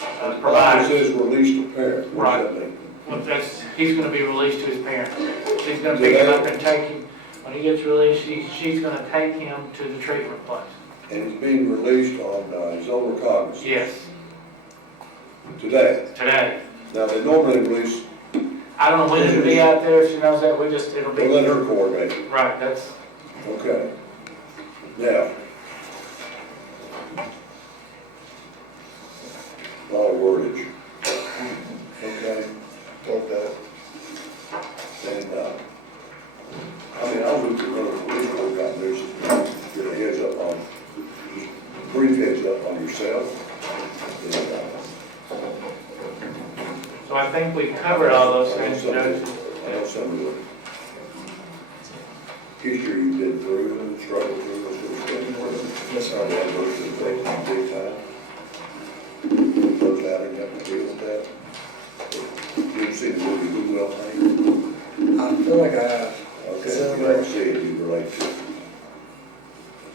It providers. says release to parent, what does that mean? But he's gonna be released to his parents. She's gonna pick him up and take him, when he gets released, she's gonna take him to the treatment place. And he's being released on his own recognizance Yes, today. today. Now, they normally release, I don't know when it'll be out there, if she knows that, it'll be. we'll let her coordinate it. Right, that's, Okay. Now, a lot of wordage. Okay. Okay. And, I mean, I'll look at another police report out there, just get a heads up on, brief heads up on yourself. And, so I think we've covered all those things, Judge. I know some of the history you've been through and struggled through, those sort of things. Yes, sir. The adversity things, big time. Those out and you have to deal with that. You've seen the movie Good Will Hunting? I feel like I have. Okay, if you don't see it, you relate to it.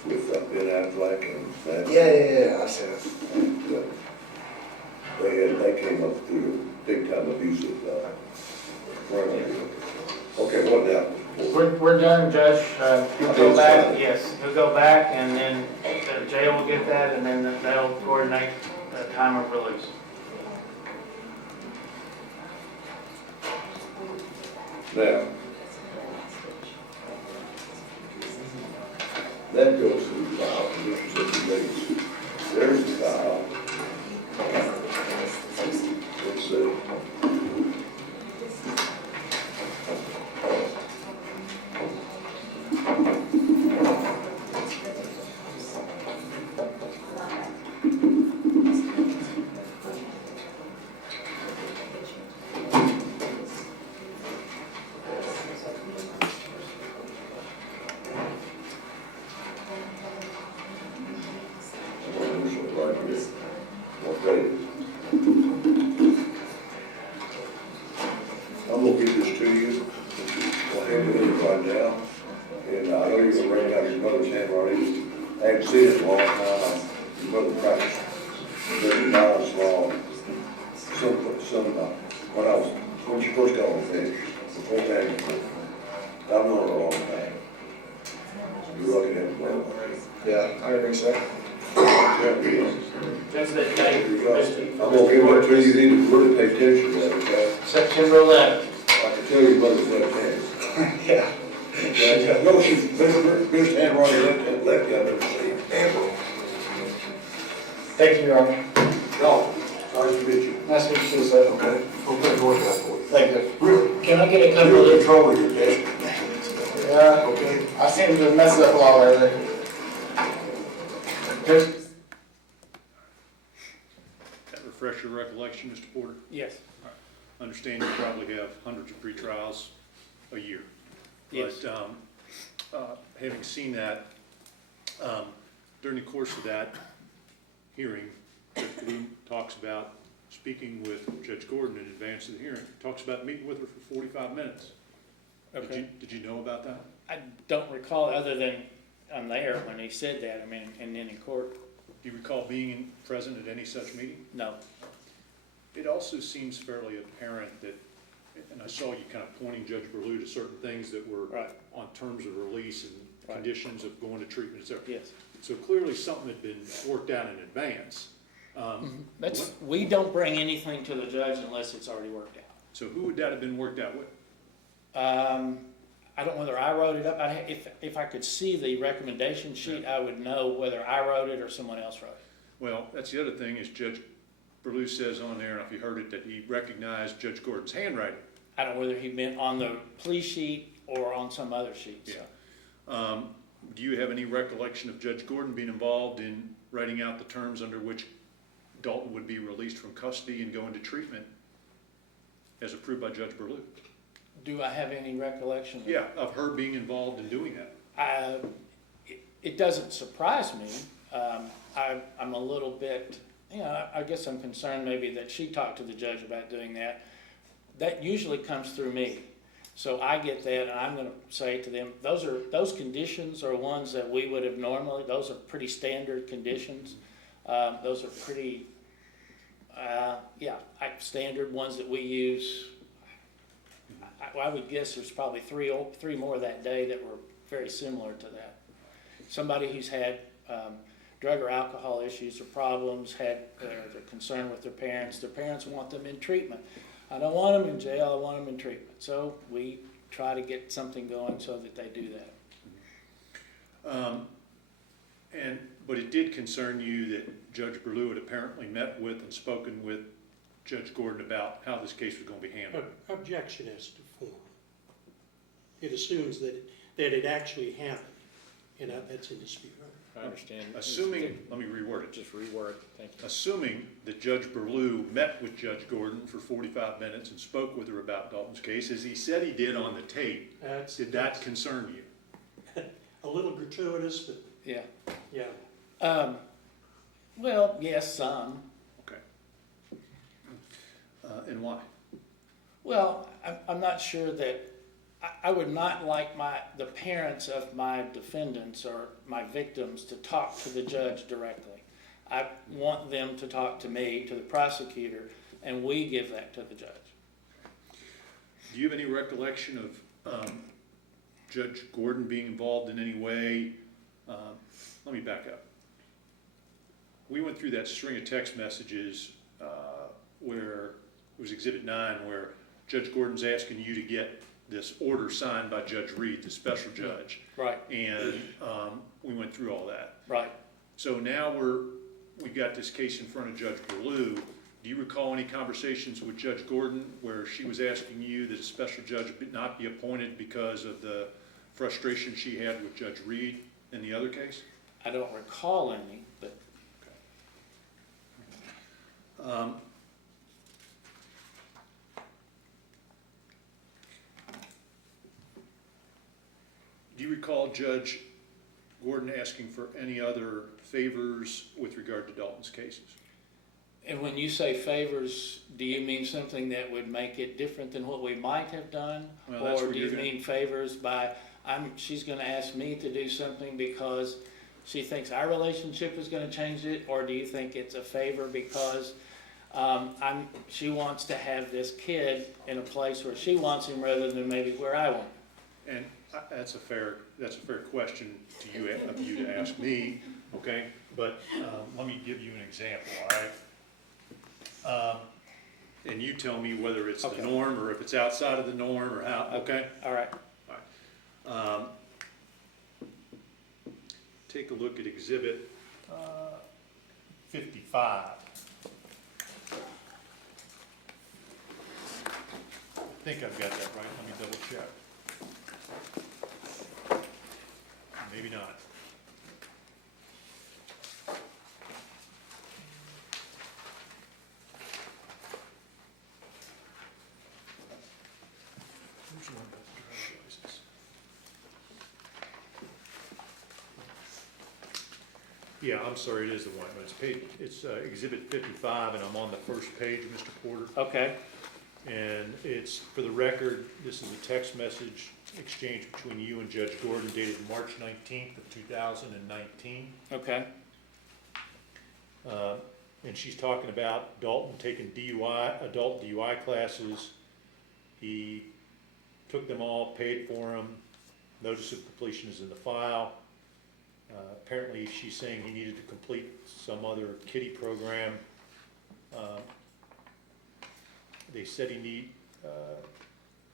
With Ben Affleck and that. Yeah, I see it. They came up through big time abusive, okay, what now? We're done, Judge. He'll go Okay, back, fine. yes, he'll go back, and then the jail will get that, and then they'll coordinate the time of release. Now, that goes to the file, Mississippi Rates. There's the file. Let's see. Right here. What date? I'm gonna give this to you. I'll hand it in right now. And I know you're gonna bring out your mother's handwriting. I haven't seen it in a long time. Your mother practiced very violence law. When she first got on the bench, before that, I've known her a long time. You're lucky to have a mother. Yeah, I agree, sir. That's that date, I'm gonna give it to you, you need to really pay attention to that, okay? September 11th. I can tell your mother's left hand. Yeah. Okay? No, she's best handwriting lefty I've ever seen. Thank you, Your Honor. No, nice to meet you. Nice to meet you, sir. Okay. Okay, go ahead for you. Thank you. Really? Can I get a couple You're in of, control of your desk. Yeah, Okay? I seem to have messed up a lot lately. That refresh your recollection, Mr. Porter? yes, Understand you probably have hundreds of pretrials a year. yes. But, having seen that, during the course of that hearing, Judge Bloom talks about speaking with Judge Gordon in advance of the hearing, talks about meeting with her for 45 minutes. Okay. Did you know about that? I don't recall, other than I'm there when he said that, I mean, and then in court, Do you recall being present at any such meeting? no. It also seems fairly apparent that, and I saw you kind of pointing Judge Berlew to certain things that were Right. on terms of release and Right. conditions of going to treatment, et cetera. Yes. So clearly something had been worked out in advance. We don't bring anything to the judge unless it's already worked out. So who would that have been worked out with? I don't know whether I wrote it up. If I could see the recommendation sheet, I would know whether I wrote it or someone else wrote it. Well, that's the other thing, is Judge Berlew says on there, and if you heard it, that he recognized Judge Gordon's handwriting. I don't know whether he meant on the plea sheet or on some other sheet. So. Yeah. Do you have any recollection of Judge Gordon being involved in writing out the terms under which Dalton would be released from custody and go into treatment as approved by Judge Berlew? Do I have any recollection? Yeah, of her being involved in doing that. It doesn't surprise me. I'm a little bit, I guess I'm concerned maybe that she talked to the judge about doing that. That usually comes through me. So I get that, and I'm gonna say to them, those conditions are ones that we would have normally, those are pretty standard conditions. Those are pretty, standard ones that we use I would guess there's probably three more that day that were very similar to that. Somebody who's had drug or alcohol issues or problems, they're concerned with their parents want them in treatment. I don't want them in jail, I want them in treatment. So we try to get something going so that they do that. But it did concern you that Judge Berlew had apparently met with and spoken with Judge Gordon about how this case was going to be handled. Objection as to form. It assumes that it actually happened, and that's in dispute. I understand. Assuming, let me reword it. Just reword, thank you. Assuming that Judge Berlew met with Judge Gordon for 45 minutes and spoke with her about Dalton's case, as he said he did on the tape, did that concern you? A little gratuitous, but Yeah. yeah. Well, yes, some. Okay. And why? Well, I'm not sure that, I would not like the parents of my defendants or my victims to talk to the judge directly. I want them to talk to me, to the prosecutor, and we give that to the judge. Do you have any recollection of Judge Gordon being involved in any way? Let me back up. We went through that string of text messages where it was Exhibit 9, where Judge Gordon's asking you to get this order signed by Judge Reed, the special judge. Right. And we went through all that. Right. So now we've got this case in front of Judge Berlew. Do you recall any conversations with Judge Gordon where she was asking you that a special judge not be appointed because of the frustration she had with Judge Reed in the other case? I don't recall any, but. Do you recall Judge Gordon asking for any other favors with regard to Dalton's cases? And when you say favors, do you mean something that would make it different than what we might have done? Well, that's or where do you you're mean favors by, she's gonna ask me to do something because she thinks our relationship is gonna change it? Or do you think it's a favor because she wants to have this kid in a place where she wants him rather than maybe where I want him? And that's a fair question to you to ask me, okay? But let me give you an example, all right? And you tell me whether it's the norm or if it's outside of the norm or how, okay? All right. All right. Take a look at Exhibit 55. I think I've got that right. Let me double check. Maybe not. Where's the one about the driver's license? Yeah, I'm sorry, it is the one, but it's Exhibit 55, and I'm on the first page, Mr. Porter. Okay. And it's, for the record, this is a text message exchange between you and Judge Gordon dated March 19th of 2019. Okay. And she's talking about Dalton taking adult DUI classes. He took them all, paid for them. Notice of completion is in the file. Apparently she's saying he needed to complete some other kiddie program. They said he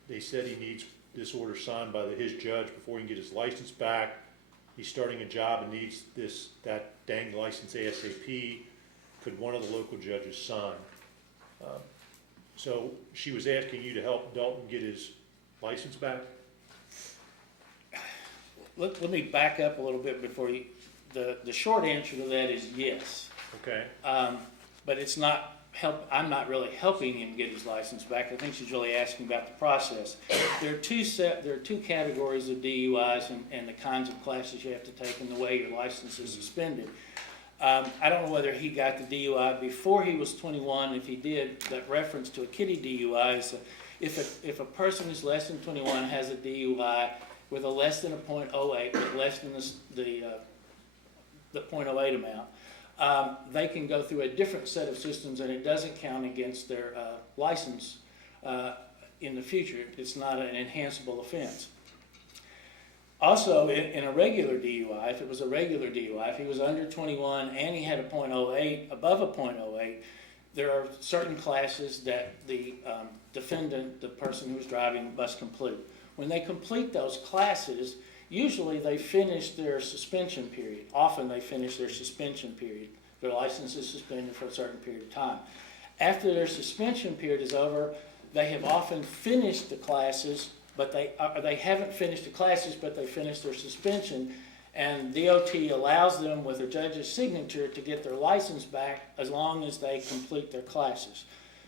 needs this order signed by his judge before he can get his license back. He's starting a job and needs that dang license ASAP. Could one of the local judges sign? So she was asking you to help Dalton get his license back? Let me back up a little bit before you. The short answer to that is yes. Okay. But it's not I'm not really helping him get his license back. I think she's really asking about the process. There are two categories of DUIs and the kinds of classes you have to take and the way your license is suspended. I don't know whether he got the DUI before he was 21. If he did, that reference to a kiddie DUI is if a person who's less than 21 has a DUI with a less than a .08, but less than the .08 amount, they can go through a different set of systems and it doesn't count against their license in the future. It's not an enhanceable offense. Also, in a regular DUI, if it was a regular DUI, if he was under 21 and he had a .08, above a .08, there are certain classes that the defendant, the person who's driving, must complete. When they complete those classes, usually they finish their suspension period. Often they finish their suspension period. Their license is suspended for a certain period of time. After their suspension period is over, they have often finished the classes, but they haven't finished the classes, but they finished their suspension, and DOT allows them with a judge's signature to get their license back as long as they complete their classes.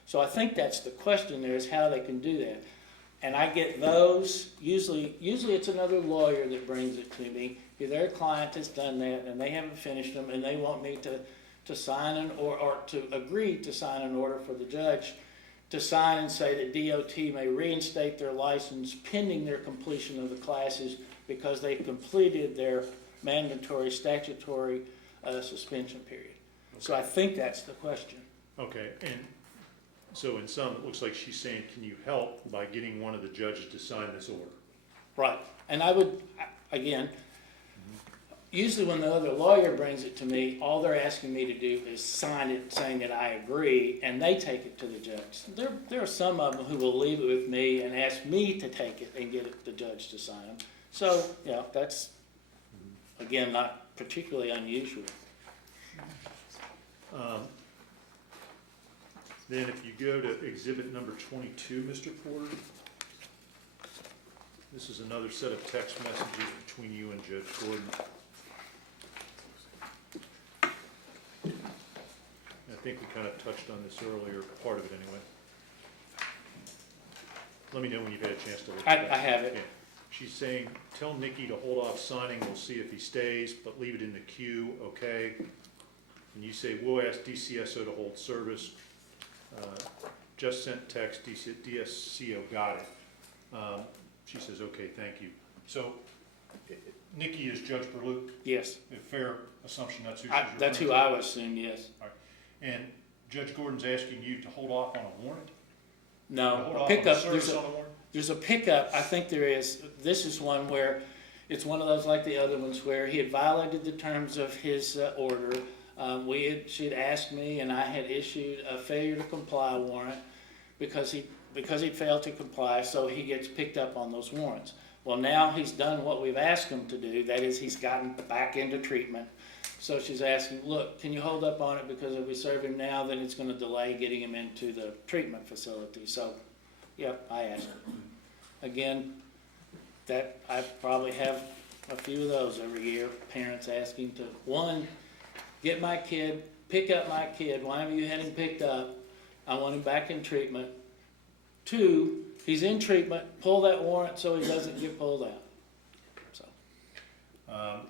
So I think that's the question there, is how they can do that. And I get those, usually it's another lawyer that brings it to me. Their client has done that and they haven't finished them, and they want me to sign or to agree to sign an order for the judge to sign and say that DOT may reinstate their license pending their completion of the classes because they've completed their mandatory statutory suspension period. So I think that's the question. Okay, and so in sum, it looks like she's saying, can you help by getting one of the judges to sign this order? Right. And I would, again, usually when the other lawyer brings it to me, all they're asking me to do is sign it saying that I agree, and they take it to the judge. There are some of them who will leave it with me and ask me to take it and get the judge to sign them. So, yeah, that's, again, not particularly unusual. Then if you go to exhibit number 22, Mr. Porter, this is another set of text messages between you and Judge Gordon. I think we kind of touched on this earlier, part of it anyway. Let me know when you've had a chance to look at it. I have it. Yeah. She's saying, tell Nikki to hold off signing, we'll see if he stays, but leave it in the queue, okay? And you say, we'll ask DCSO to hold service. Just sent text, DSCO got it. She says, okay, thank you. So, Nikki is Judge Berluc? Yes. A fair assumption that's who she's referring to? That's who I would assume, yes. All right. And Judge Gordon's asking you to hold off on a warrant? No, Hold a off pickup, on service on a warrant? there's a pickup, I think there is. This is one where it's one of those like the other ones where he had violated the terms of his order. She had asked me, and I had issued a failure to comply warrant because he failed to comply, so he gets picked up on those warrants. Well, now he's done what we've asked him to do, that is he's gotten back into treatment. So she's asking, look, can you hold up on it, because if we serve him now, then it's going to delay getting him into the treatment facility. So, yep, I asked him. Again, that I probably have a few of those every year, parents asking to, one, get my kid, pick up my kid, why haven't you had him picked up? I want him back in treatment. Two, he's in treatment, pull that warrant so he doesn't get pulled out. So. I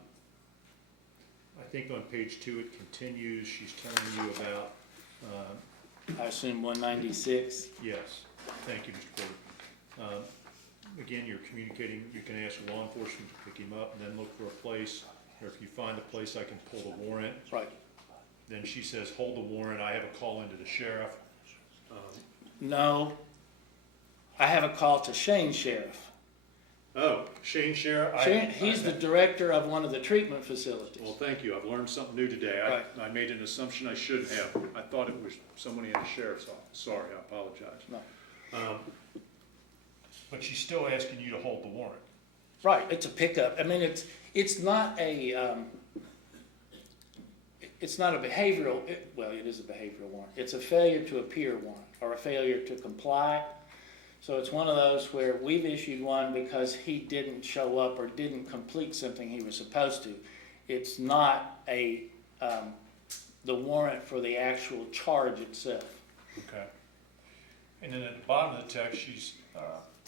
think on page 2 it continues, she's telling you about, I assume 196. yes, thank you, Mr. Porter. Again, you're communicating, you can ask law enforcement to pick him up and then look for a place, or if you find a place I can pull the warrant. Right. Then she says, hold the warrant, I have a call into the sheriff. No, I have a call to Shane Sheriff. Oh, Shane Sheriff? He's the director of one of the treatment facilities. Well, thank you, I've learned something new today. Right. I made an assumption I shouldn't have. I thought it was somebody in the sheriff's office. Sorry, I apologize. No. But she's still asking you to hold the warrant. Right, it's a pickup. I mean, it's not a behavioral. Well, it is a behavioral warrant. It's a failure to appear warrant or a failure to comply. So it's one of those where we've issued one because he didn't show up or didn't complete something he was supposed to. It's not the warrant for the actual charge itself. Okay. And then at the bottom of the text,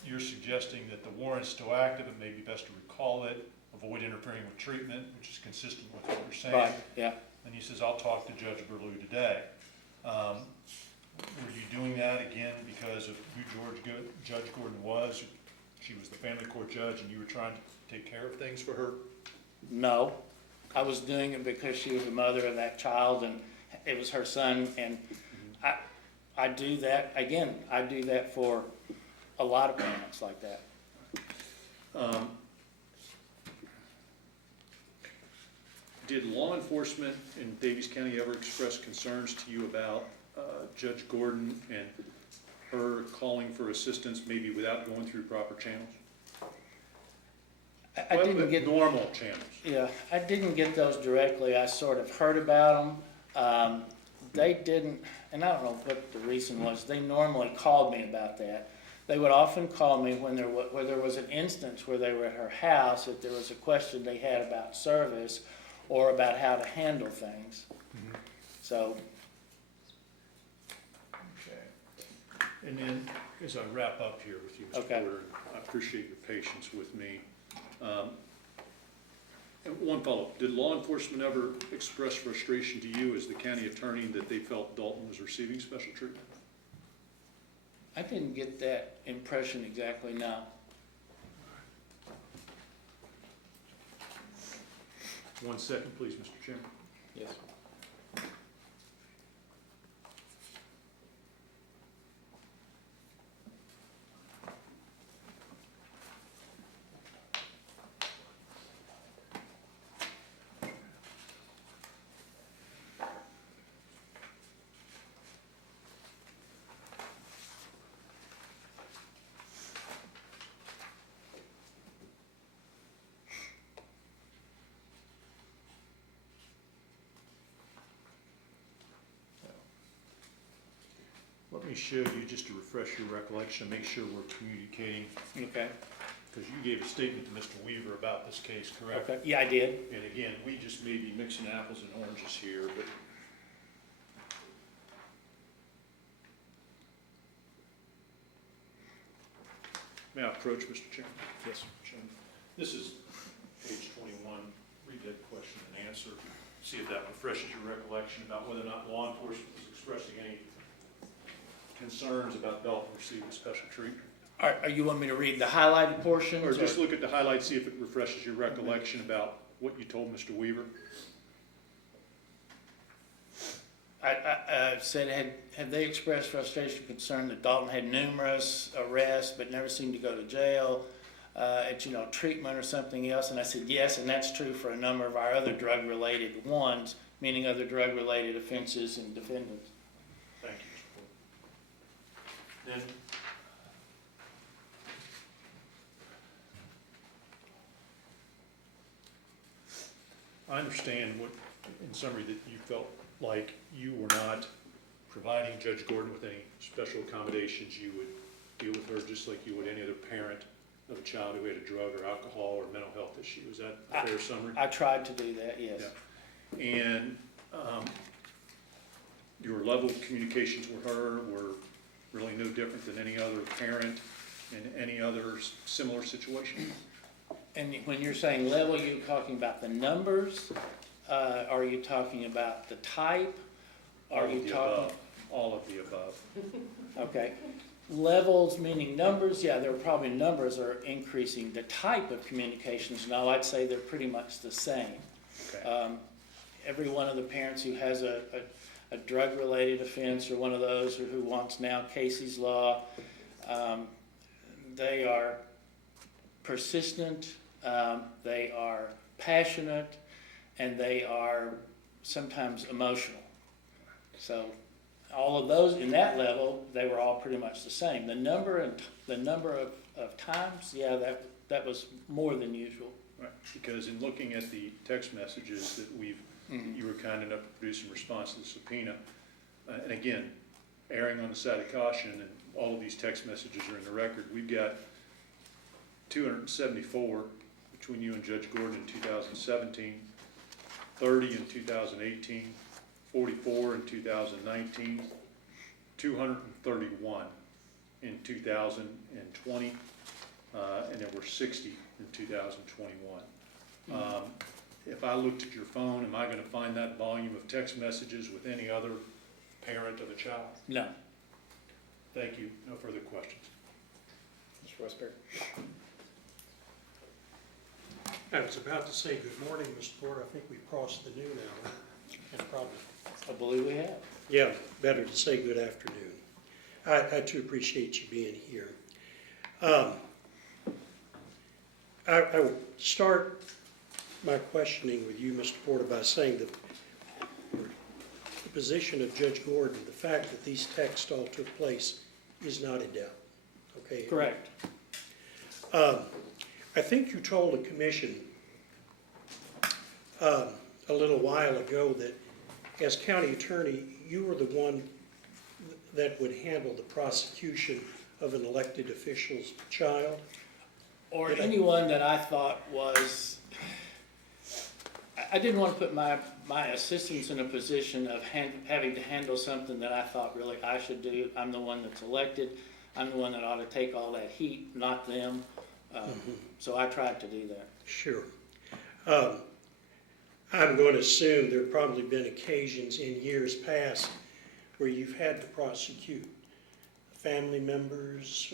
you're suggesting that the warrant's still active, it may be best to recall it, avoid interfering with treatment, which is consistent with what you're saying. Right, yeah. And he says, I'll talk to Judge Berlew today. Were you doing that again because of who Judge Gordon was? She was the family court judge and you were trying to take care of things for her? No, I was doing it because she was the mother of that child and it was her son. And I do that, again, I do that for a lot of parents like that. Did law enforcement in Davies County ever express concerns to you about Judge Gordon and her calling for assistance, maybe without going through proper channels? I didn't get, Normal channels. yeah, I didn't get those directly. I sort of heard about them. They didn't, and I don't know what the reason was. They normally called me about that. They would often call me when there was an instance where they were at her house, if there was a question they had about service or about how to handle things. Mhm. So, Okay. And then, as I wrap up here with you, Mr. Okay. Porter, I appreciate your patience with me. And one follow-up, did law enforcement ever express frustration to you as the county attorney that they felt Dalton was receiving special treatment? I didn't get that impression exactly, no. 1 second, please, Mr. Chairman. Yes. Let me show you, just to refresh your recollection, make sure we're communicating, Okay, because you gave a statement to Mr. Weaver about this case, correct? okay, yeah, I did. And again, we just may be mixing apples and oranges here, but may I approach, Mr. Chairman? Yes. Chairman? This is page 21, read that question and answer, see if that refreshes your recollection about whether or not law enforcement was expressing any concerns about Dalton receiving special treatment. Are you want me to read the highlighted portions? Or just look at the highlights, see if it refreshes your recollection about what you told Mr. Weaver. I said, had they expressed frustration, concern that Dalton had numerous arrests but never seemed to go to jail, at, treatment or something else? And I said, yes, and that's true for a number of our other drug-related ones, meaning other drug-related offenses and defendants. Thank you, Mr. Porter. Then, I understand what, in summary, that you felt like you were not providing Judge Gordon with any special accommodations. You would deal with her just like you would any other parent of a child who had a drug or alcohol or mental health issue. Is that a fair summary? I tried to do that, yes. Yeah. And your level of communications with her were really no different than any other parent in any other similar situation? And when you're saying level, you're talking about the numbers? Are you talking about the type? All of the above. All of the above. Okay. Levels meaning numbers, yeah, there are probably numbers are increasing. The type of communications, no, I'd say they're pretty much the same. Okay. Every one of the parents who has a drug-related offense or one of those, or who wants now Casey's Law, they are persistent, they are passionate, and they are sometimes emotional. So all of those in that level, they were all pretty much the same. The number of times, yeah, that was more than usual. Right, because in looking at the text messages that you were kind enough to produce in response to the subpoena, and again, erring on the side of caution, and all of these text messages are in the record, we've got 274 between you and Judge Gordon in 2017, 30 in 2018, 44 in 2019, 231 in 2020, and there were 60 in 2021. If I looked at your phone, am I going to find that volume of text messages with any other parent of a child? No. Thank you. No further questions. Mr. Westbury? I was about to say good morning, Mr. Porter. I think we've crossed the noon hour. And probably, I believe we have. yeah, better to say good afternoon. I too appreciate you being here. I would start my questioning with you, Mr. Porter, by saying that the position of Judge Gordon, the fact that these texts all took place is not in doubt, okay? Correct. I think you told the commission a little while ago that as county attorney, you were the one that would handle the prosecution of an elected official's child. Or anyone that I thought was, I didn't want to put my assistants in a position of having to handle something that I thought really I should do. I'm the one that's elected. I'm the one that ought to take all that heat, not them. So I tried to do that. Sure. I'm going to assume there have probably been occasions in years past where you've had to prosecute family members,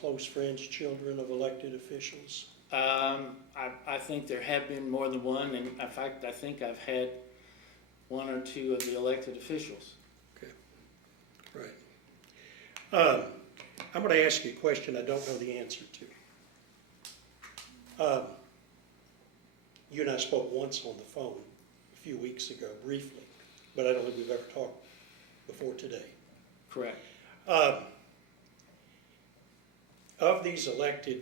close friends, children of elected officials. I think there have been more than one, and in fact, I think I've had one or two of the elected officials. Okay, right. I'm going to ask you a question I don't know the answer to. You and I spoke once on the phone a few weeks ago, briefly, but I don't think we've ever talked before today. Correct. Of these elected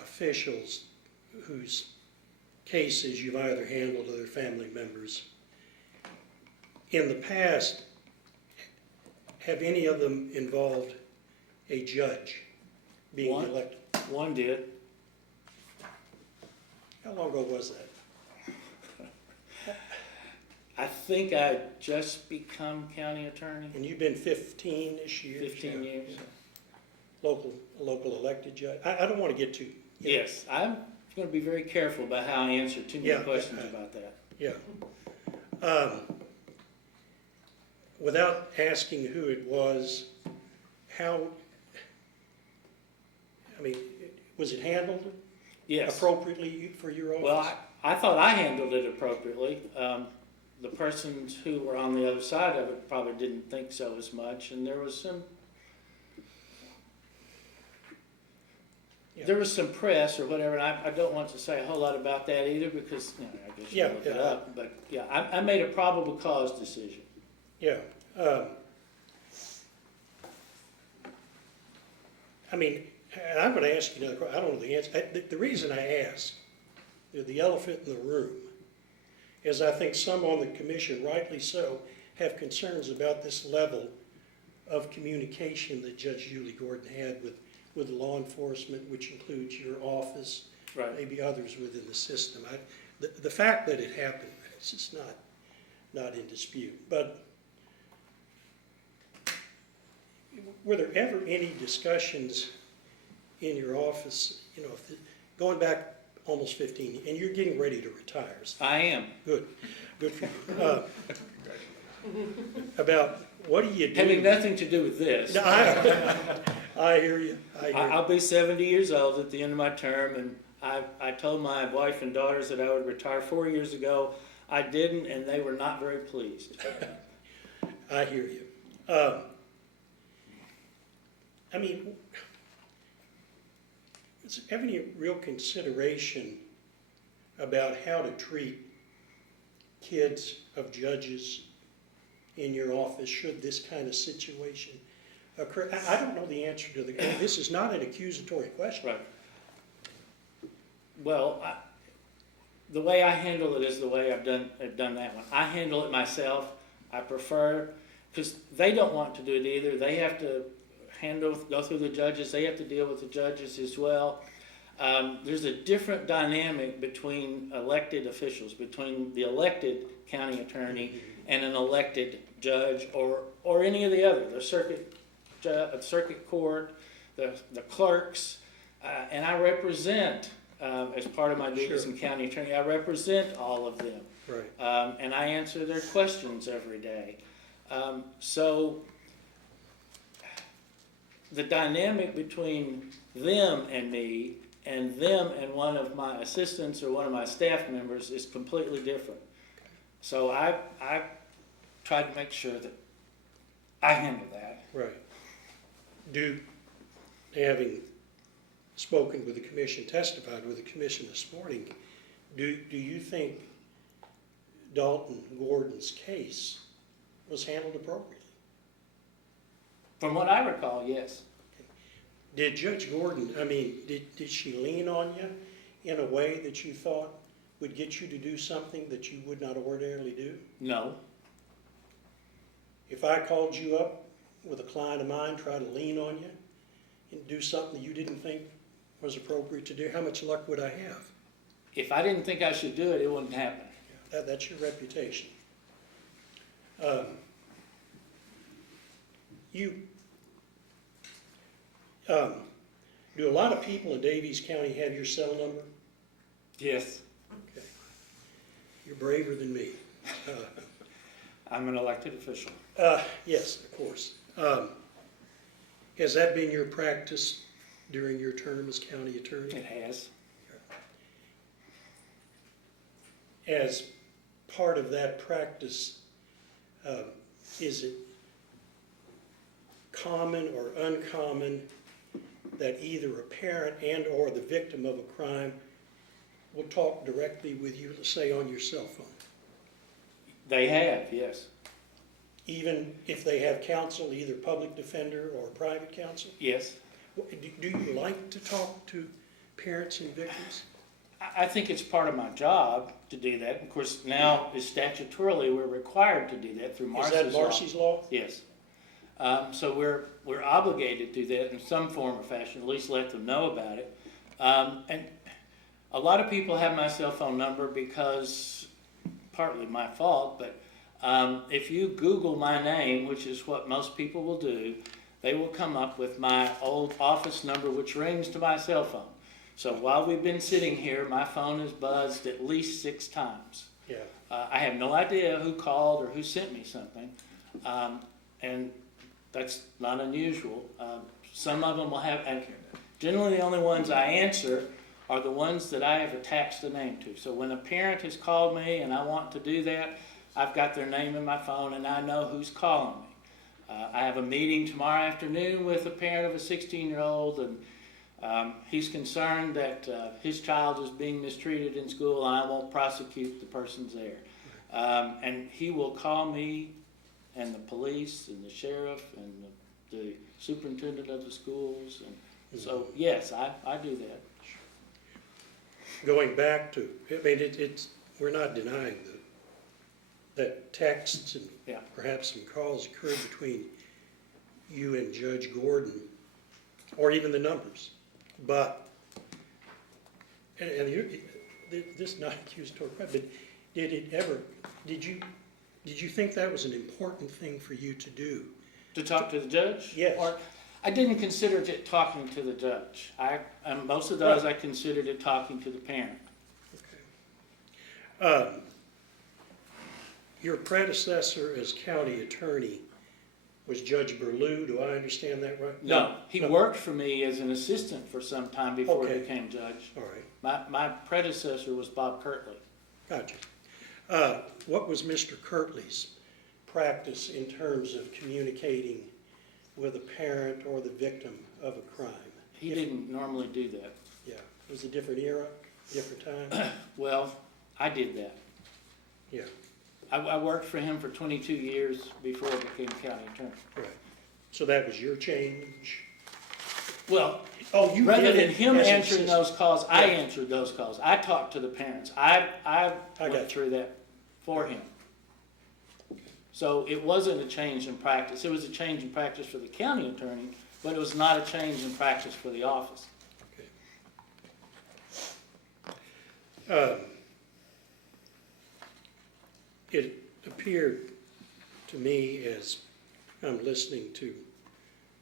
officials whose cases you've either handled or their family members, in the past, have any of them involved a judge being elected? One did. How long ago was that? I think I just become county attorney. And you've been 15-ish years? 15 years. Local elected judge? I don't want to get too... Yes, I'm going to be very careful about how I answer too many questions about that. Yeah. Without asking who it was, was it handled Yes. appropriately for your office? Well, I thought I handled it appropriately. The persons who were on the other side of it probably didn't think so as much, and there was some press or whatever, and I don't want to say a whole lot about that either because I guess you can look it up. But yeah, I made a probable cause decision. Yeah. And I'm going to ask you another question. I don't know the answer. The reason I ask, the elephant in the room, is I think some on the commission, rightly so, have concerns about this level of communication that Judge Julie Gordon had with law enforcement, which includes your office, Right. maybe others within the system. The fact that it happened, it's just not in dispute. But were there ever any discussions in your office, going back almost 15, and you're getting ready to retire? So I am. good for you. About what do you do? Having nothing to do with this. No, I hear you. I'll be 70 years old at the end of my term, and I told my wife and daughters that I would retire 4 years ago. I didn't, and they were not very pleased. I hear you. Is there any real consideration about how to treat kids of judges in your office should this kind of situation occur? I don't know the answer to this is not an accusatory question. Right. Well, the way I handle it is the way I've done that one. I handle it myself. I prefer, because they don't want to do it either. They have to go through the judges. They have to deal with the judges as well. There's a different dynamic between elected officials, between the elected county attorney and an elected judge or any of the other, the circuit court, the clerks, and I represent, as part of my duties as county attorney, I represent all of them. Right. And I answer their questions every day. So the dynamic between them and me and them and one of my assistants or one of my staff members is completely different. So I try to make sure that I handle that. Right. having spoken with the commission, testified with the commission this morning, do you think Dalton Gordon's case was handled appropriately? From what I recall, yes. Did Judge Gordon, did she lean on you in a way that you thought would get you to do something that you would not ordinarily do? No. If I called you up with a client of mine, try to lean on you and do something you didn't think was appropriate to do, how much luck would I have? If I didn't think I should do it, it wouldn't happen. That's your reputation. Do a lot of people in Davies County have your cell number? Yes. Okay. You're braver than me. I'm an elected official. Yes, of course. Has that been your practice during your term as county attorney? It has. As part of that practice, is it common or uncommon that either a parent and or the victim of a crime will talk directly with you, let's say on your cell phone? They have, yes. Even if they have counsel, either public defender or private counsel? Yes. Do you like to talk to parents and victims? I think it's part of my job to do that. Of course, now is statutorily we're required to do that through Marcy's law. Is that Marcy's law? Yes. So we're obligated to do that in some form or fashion, at least let them know about it. And a lot of people have my cell phone number because, partly my fault, but if you Google my name, which is what most people will do, they will come up with my old office number, which rings to my cell phone. So while we've been sitting here, my phone has buzzed at least 6 times. Yeah. I have no idea who called or who sent me something, and that's not unusual. Some of them will have, and generally the only ones I answer are the ones that I have attached a name to. So when a parent has called me and I want to do that, I've got their name in my phone and I know who's calling me. I have a meeting tomorrow afternoon with a parent of a 16-year-old, and he's concerned that his child is being mistreated in school and I won't prosecute the persons there. And he will call me and the police and the sheriff and the superintendent of the schools. And so, yes, I do that. Going back to, we're not denying that texts and perhaps some calls occurred between you and Judge Gordon, or even the numbers. But, and this is not accusatory, but did you think that was an important thing for you to do? To talk to the judge? Yes. Or, I didn't consider it talking to the judge. Most of those I considered it talking to the parent. Okay. Your predecessor as county attorney was Judge Burlew. Do I understand that right? No, he worked for me as an assistant for some time before he became judge. All right. My predecessor was Bob Kirtley. Gotcha. What was Mr. Kirtley's practice in terms of communicating with a parent or the victim of a crime? He didn't normally do that. Yeah. It was a different era, different time? Well, I did that. Yeah. I worked for him for 22 years before I became county attorney. Right. So that was your change? Well, you rather did than it him as an answering assistant. those calls, I Yeah. answered those calls. I talked to the parents. I got went through that for him. So it wasn't a change in practice. It was a change in practice for the county attorney, but it was not a change in practice for the office. Okay. It appeared to me as I'm listening to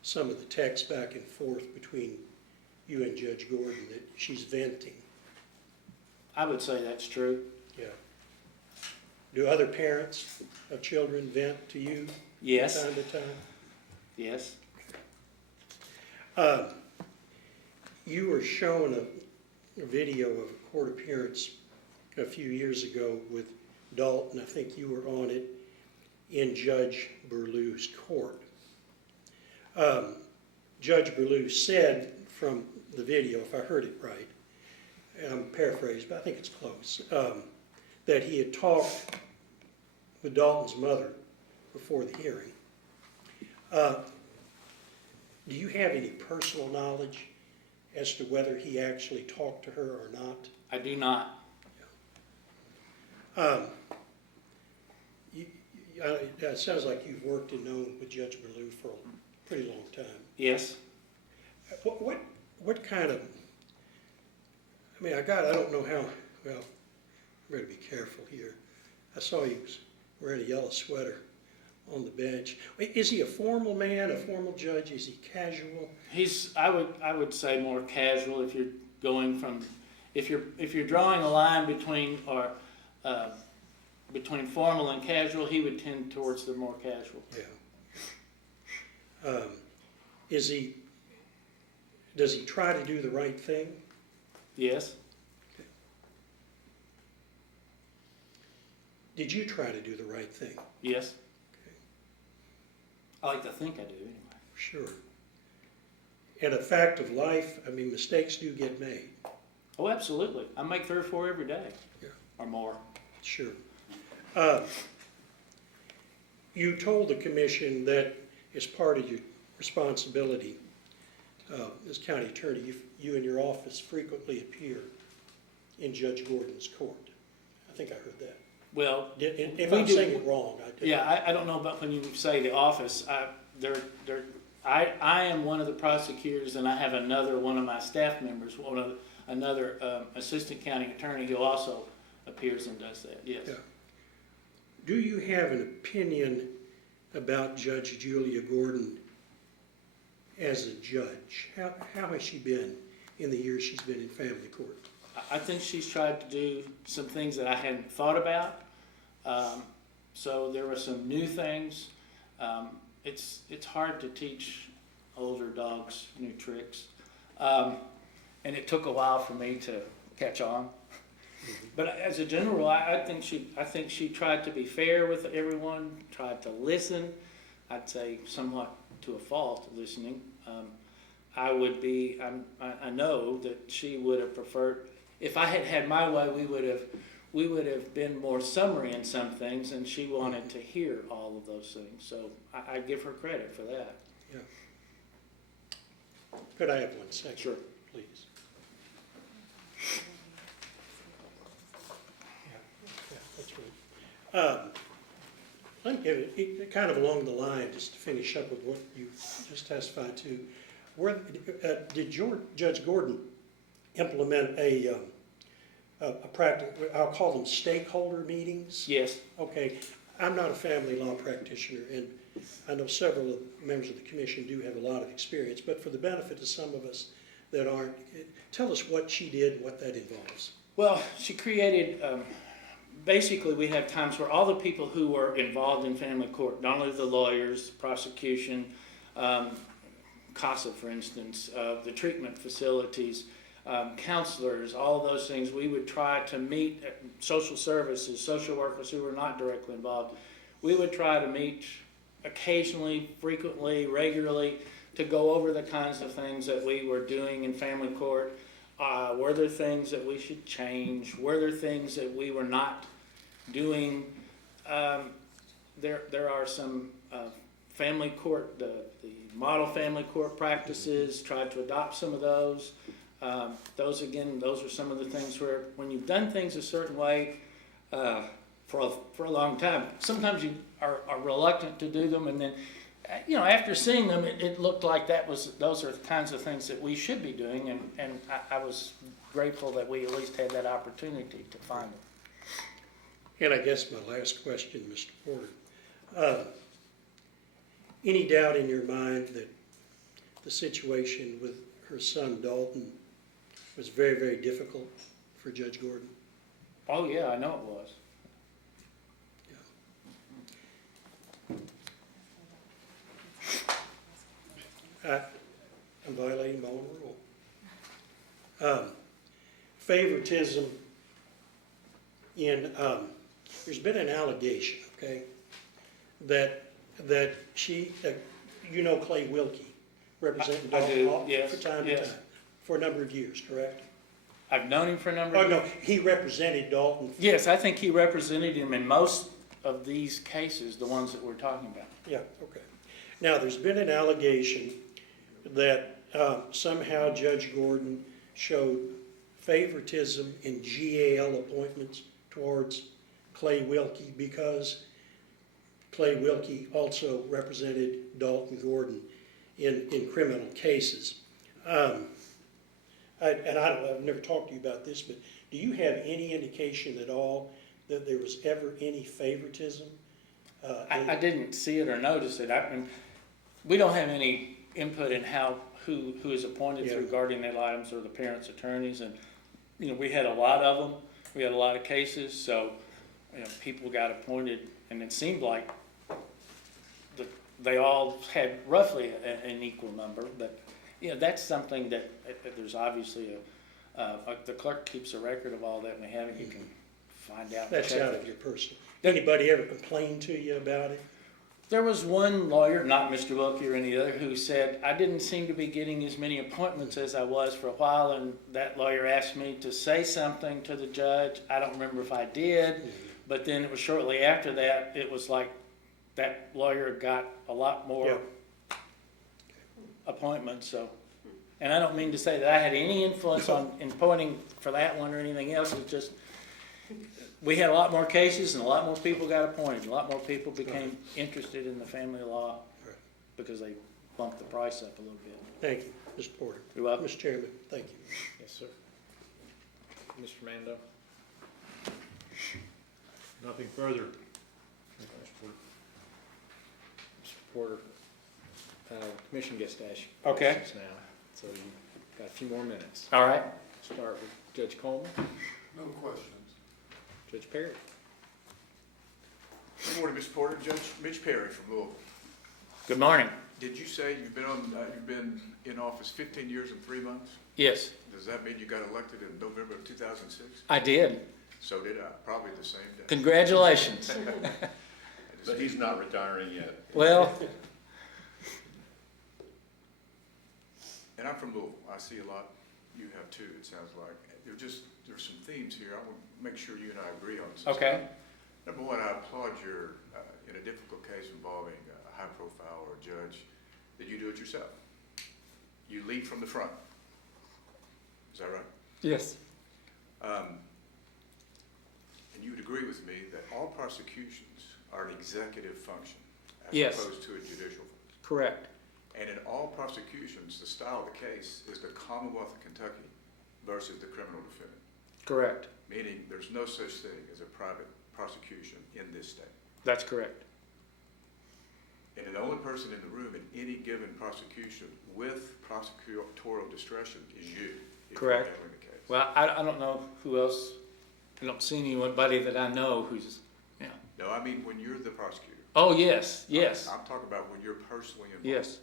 some of the text back and forth between you and Judge Gordon that she's venting. I would say that's true. Yeah. Do other parents of children vent to you Yes. from time to time? Yes. You were shown a video of a court appearance a few years ago with Dalton. I think you were on it in Judge Burlew's court. Judge Berlew said from the video, if I heard it right, I'm paraphrased, but I think it's close, that he had talked with Dalton's mother before the hearing. Do you have any personal knowledge as to whether he actually talked to her or not? I do not. It sounds like you've worked and known with Judge Berlew for a pretty long time. Yes. What kind of, I mean, I don't know how, well, I'm going to be careful here. I saw he was wearing a yellow sweater on the bench. Is he a formal man, a formal judge? Is he casual? I would say more casual if you're going from, if you're drawing a line between formal and casual, he would tend towards the more casual. Yeah. Does he try to do the right thing? Yes. Okay. Did you try to do the right thing? Yes. Okay. I like to think I do anyway. Sure. And a fact of life, I mean, mistakes do get made. Oh, absolutely. I make 3 or 4 every day. Yeah. Or more. Sure. You told the commission that as part of your responsibility as county attorney, you and your office frequently appear in Judge Gordon's court. I think I heard that. Well, If we I'm do- saying it wrong, I did. yeah, I don't know about when you say the office. I am one of the prosecutors, and I have one of my staff members, another assistant county attorney who also appears and does that. Yes. Yeah. Do you have an opinion about Judge Julia Gordon as a judge? How has she been in the years she's been in family court? I think she's tried to do some things that I hadn't thought about. So there were some new things. It's hard to teach older dogs new tricks. And it took a while for me to catch on. But as a general, I think she tried to be fair with everyone, tried to listen. I'd say somewhat to a fault listening. I know that she would have preferred, if I had had my way, we would have been more summary in some things, and she wanted to hear all of those things. So I give her credit for that. Yeah. Could I have 1 second? Sure. Please. Yeah, that's right. Let me give it kind of along the line, just to finish up with what you just testified to. Did Judge Gordon implement a practice, I'll call them stakeholder meetings? Yes. Okay, I'm not a family law practitioner, and I know several of the members of the commission do have a lot of experience, but for the benefit of some of us that aren't, tell us what she did, what that involves. Well, she created, basically we had times where all the people who were involved in family court, not only the lawyers, prosecution, CASA for instance, the treatment facilities, counselors, all of those things, we would try to meet social services, social workers who were not directly involved. We would try to meet occasionally, frequently, regularly to go over the kinds of things that we were doing in family court. Were there things that we should change? Were there things that we were not doing? There are some family court, the model family court practices, tried to adopt some of those. Those are some of the things where when you've done things a certain way for a long time, sometimes you are reluctant to do them, and then after seeing them, it looked like those are the kinds of things that we should be doing, and I was grateful that we at least had that opportunity to find them. And I guess my last question, Mr. Porter, any doubt in your mind that the situation with her son Dalton was very, very difficult for Judge Gordon? Oh yeah, I know it was. I'm violating my own rule. Favoritism in, there's been an allegation, okay, that she, Clay Wilkie, representing I do, Dalton yes, for time to yes. time? For a number of years, correct? I've known him for a number Oh, of years. no, he represented Dalton. Yes, I think he represented him in most of these cases, the ones that we're talking about. Yeah, okay. Now, there's been an allegation that somehow Judge Gordon showed favoritism in GAL appointments towards Clay Wilkie because Clay Wilkie also represented Dalton Gordon in criminal cases. I've never talked to you about this, but do you have any indication at all that there was ever any favoritism? I didn't see it or notice it. We don't have any input in who is appointed Yeah. through guardian ad litems or the parents' attorneys, and we had a lot of them. We had a lot of cases, so people got appointed, and it seemed like they all had roughly an equal number. But that's something that there's obviously the clerk keeps a record of all that, and you can find out. That's out of your personal. Anybody ever complained to you about it? There was one lawyer, not Mr. Wilkie or any other, who said, I didn't seem to be getting as many appointments as I was for a while, and that lawyer asked me to say something to the judge. I don't remember if I did, but then it was shortly after that, it was like that lawyer got a lot more appointments, so. And I don't mean to say that I had any influence in appointing for that one or anything else, it's just, we had a lot more cases and a lot more people got appointed. A lot more people became interested in the family law because they bumped the price up a little bit. Thank you, Mr. Porter. You're welcome. Mr. Chairman, thank you. Yes, sir. Mr. Mando? Nothing further. Mr. Porter, the commission gets to ask you Okay. questions now, so you've got a few more minutes. All right. Start with Judge Coleman, No questions. Judge Perry. Good morning, Mr. Porter. Judge Mitch Perry from Louisville. Good morning. Did you say you've been in office 15 years and 3 months? Yes, Does that mean you got elected in November of 2006? I did. So did I, probably the same day. Congratulations. But he's not retiring yet. Well, And I'm from Louisville. I see a lot. You have too, it sounds like. There's some themes here. I want to make sure you and I agree on some okay. stuff. Number one, I applaud your, in a difficult case involving a high profile or a judge, that you do it yourself. You lead from the front. Is that right? Yes. And you would agree with me that all prosecutions are an executive function as Yes. opposed to a judicial function. Correct. And in all prosecutions, the style of the case is the Commonwealth of Kentucky versus the criminal defendant, Correct. meaning there's no such thing as a private prosecution in this state. That's correct. And the only person in the room in any given prosecution with prosecutorial discretion is you. If Correct. You're handling the case. Well, I don't know who else. I don't see anybody that I know who's. No, I mean when you're the prosecutor. Oh yes, yes, I'm talking about when you're personally involved. yes.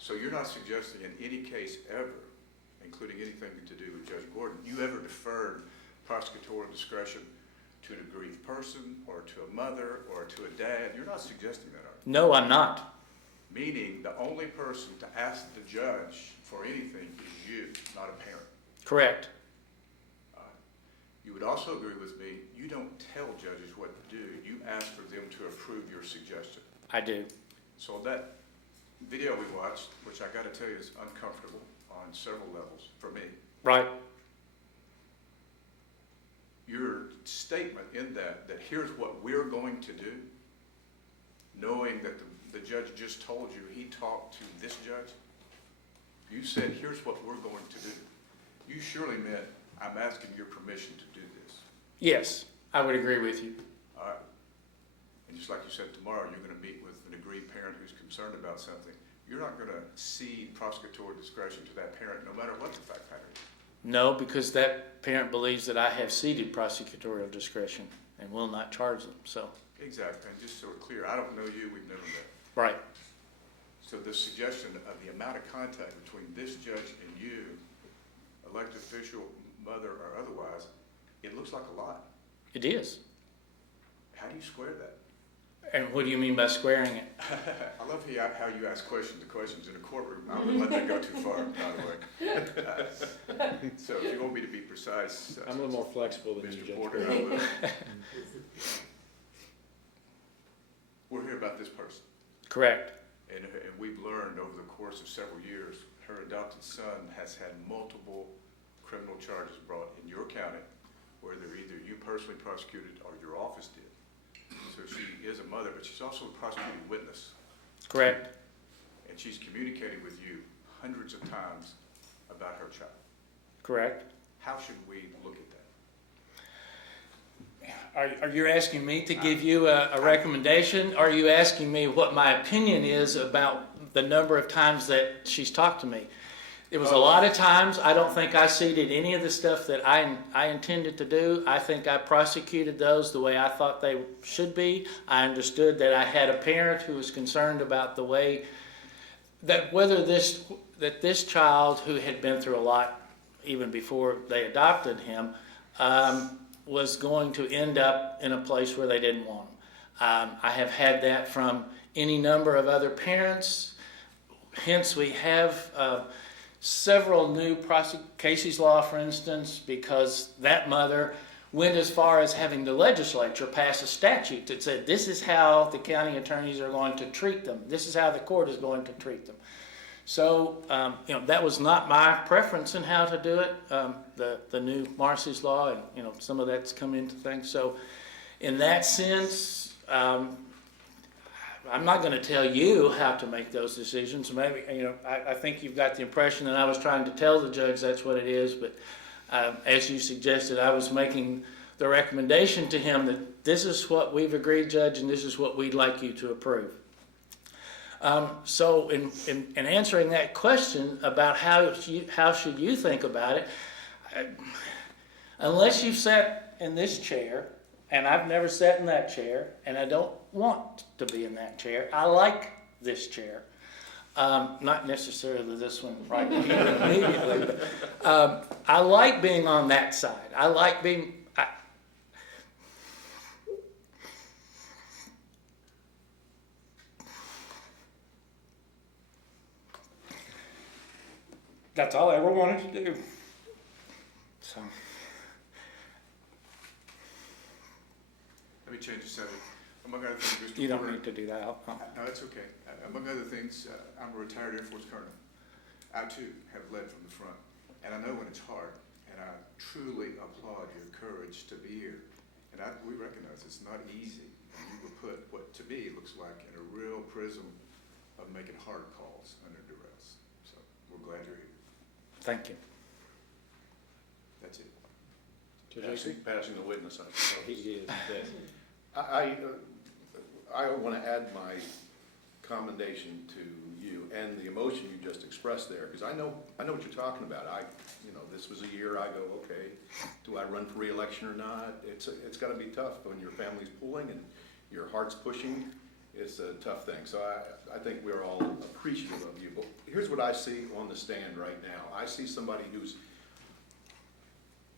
So you're not suggesting in any case ever, including anything to do with Judge Gordon, you ever deferred prosecutorial discretion to an aggrieved person or to a mother or to a dad? You're not suggesting that, are you? No, I'm not. Meaning the only person to ask the judge for anything is you, not a parent. Correct. You would also agree with me, you don't tell judges what to do. You ask for them to approve your suggestion. I do. So that video we watched, which I gotta tell you is uncomfortable on several levels for me. Right. Your statement in that here's what we're going to do, knowing that the judge just told you he talked to this judge, you said, here's what we're going to do. You surely meant, I'm asking your permission to do this. Yes, I would agree with you. All right. And just like you said, tomorrow you're gonna meet with an aggrieved parent who's concerned about something. You're not gonna cede prosecutorial discretion to that parent, no matter what the fact pattern is. No, because that parent believes that I have ceded prosecutorial discretion and will not charge them, so. Exactly, and just so we're clear, I don't know you, we've never met. Right. So the suggestion of the amount of contact between this judge and you, elected official, mother, or otherwise, it looks like a lot. It is. How do you square that? And what do you mean by squaring it? I love how you ask questions in a courtroom. I wouldn't let that go too far, by the way. So if you want me to be precise. I'm a little more flexible than you, Mr. Judge. Porter, I will. We're here about this person. Correct. And we've learned over the course of several years, her adopted son has had multiple criminal charges brought in your county, whether either you personally prosecuted or your office did. So she is a mother, but she's also a prosecuting witness. Correct. And she's communicated with you hundreds of times about her child. Correct. How should we look at that? Are you asking me to give you a recommendation? Or are you asking me what my opinion is about the number of times that she's talked to me? It was a lot of times. I don't think I ceded any of the stuff that I intended to do. I think I prosecuted those the way I thought they should be. I understood that I had a parent who was concerned about the way that this child, who had been through a lot even before they adopted him, was going to end up in a place where they didn't want him. I have had that from any number of other parents. Hence, we have several new Casey's Law, for instance, because that mother went as far as having the legislature pass a statute that said this is how the county attorneys are going to treat them. This is how the court is going to treat them. So, that was not my preference in how to do it, the new Marcy's Law, and, some of that's come into things. So, in that sense, I'm not going to tell you how to make those decisions. Maybe, I think you've got the impression that I was trying to tell the judge that's what it is, but as you suggested, I was making the recommendation to him that this is what we've agreed, Judge, and this is what we'd like you to approve. So in answering that question about how should you think about it, unless you've sat in this chair, and I've never sat in that chair, and I don't want to be in that chair. I like this chair. Not necessarily this one right here immediately, but I like being on that side. I like being... That's all I ever wanted to do. So... Let me change the subject. Among other things, Mr. You don't Porter, need to do that. No, it's okay. Among other things, I'm a retired Air Force colonel. I too have led from the front, and I know when it's hard, and I truly applaud your courage to be here. And we recognize it's not easy, and you were put what to me looks like in a real prism of making hard calls under duress. So we're glad you're here. Thank you. That's it. Passing the witness, I suppose. He is, yes. I want to add my commendation to you and the emotion you just expressed there, because I know what you're talking about. This was a year I go, okay, do I run for re-election or not? It's got to be tough when your family's pulling and your heart's pushing. It's a tough thing. So I think we're all appreciative of you. But here's what I see on the stand right now. I see somebody who's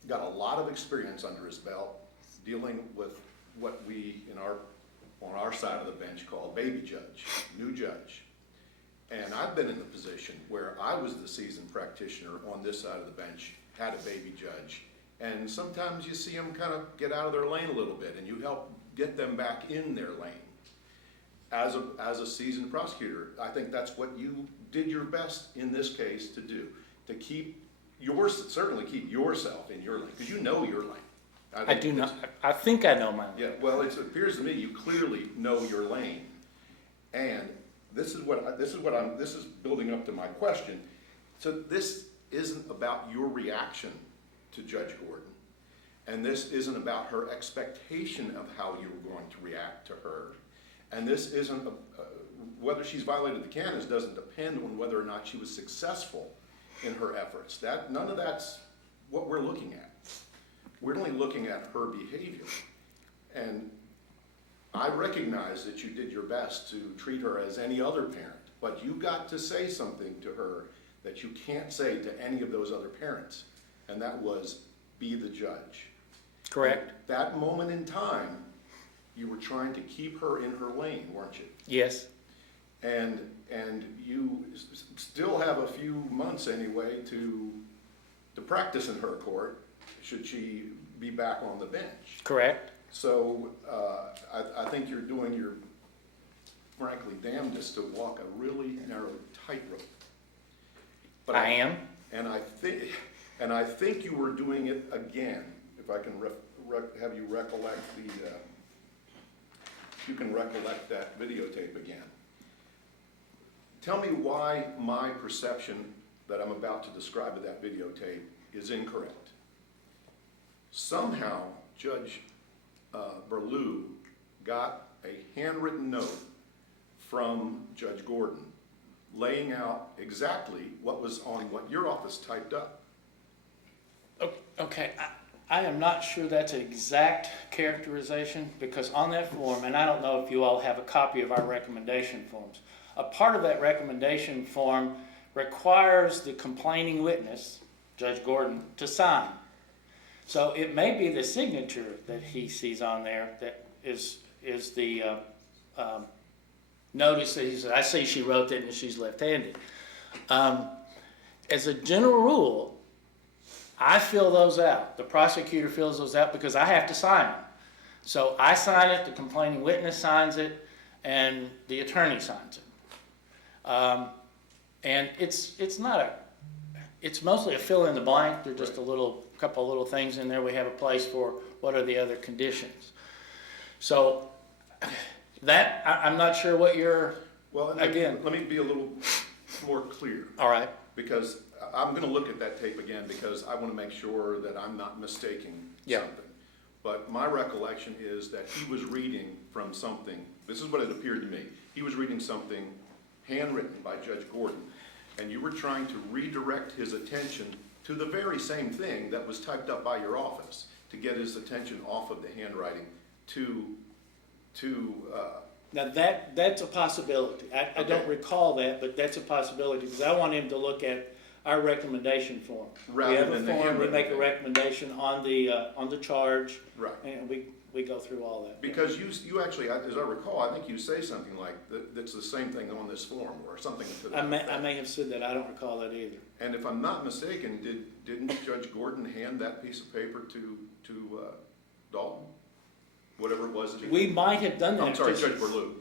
got a lot of experience under his belt dealing with what we on our side of the bench call baby judge, new judge. And I've been in the position where I was the seasoned practitioner on this side of the bench, had a baby judge. And sometimes you see them kind of get out of their lane a little bit, and you help get them back in their lane. As a seasoned prosecutor, I think that's what you did your best in this case to do, to certainly keep yourself in your lane, because you know your lane. I do not. I think I know mine. Yeah, well, it appears to me you clearly know your lane, and this is building up to my question. So this isn't about your reaction to Judge Gordon, and this isn't about her expectation of how you're going to react to her, and this isn't whether she's violated the canons doesn't depend on whether or not she was successful in her efforts. None of that's what we're looking at. We're only looking at her behavior. And I recognize that you did your best to treat her as any other parent, but you got to say something to her that you can't say to any of those other parents, and that was, be the judge. Correct. At that moment in time, you were trying to keep her in her lane, weren't you? Yes, And you still have a few months anyway to practice in her court, should she be back on the bench. correct. So I think you're doing your, frankly, damnedest to walk a really narrow tightrope. But I am. And I think you were doing it again, if I can have you recollect you can recollect that videotape again. Tell me why my perception that I'm about to describe of that videotape is incorrect. Somehow, Judge Burlew got a handwritten note from Judge Gordon laying out exactly what was on what your office typed up. Okay, I am not sure that's an exact characterization, because on that form, and I don't know if you all have a copy of our recommendation forms, a part of that recommendation form requires the complaining witness, Judge Gordon, to sign. So it may be the signature that he sees on there that is the notice that he said, I see she wrote that and she's left-handed. As a general rule, I fill those out. The prosecutor fills those out because I have to sign them. So I sign it, the complaining witness signs it, and the attorney signs it. And it's mostly a fill in the blank. There's just a couple of little things in there. We have a place for what are the other conditions. So that, I'm not sure what you're, well, again. Let me be a little more clear. All right. Because I'm going to look at that tape again because I want to make sure that I'm not mistaking something. But my recollection is that he was reading from something, this is what it appeared to me, he was reading something handwritten by Judge Gordon, and you were trying to redirect his attention to the very same thing that was typed up by your office to get his attention off of the handwriting Now that's a possibility. I don't recall that, but that's a possibility because I want him to look at our recommendation form. Rather we have than a the form. We handwritten make a thing. recommendation on the charge, right. and we go through all that. Because you actually, as I recall, I think you say something like that's the same thing on this form or something to that effect. I may have said that. I don't recall that either. And if I'm not mistaken, didn't Judge Gordon hand that piece of paper to Dalton? Whatever it was. We might have done that. I'm sorry, Judge Burlew.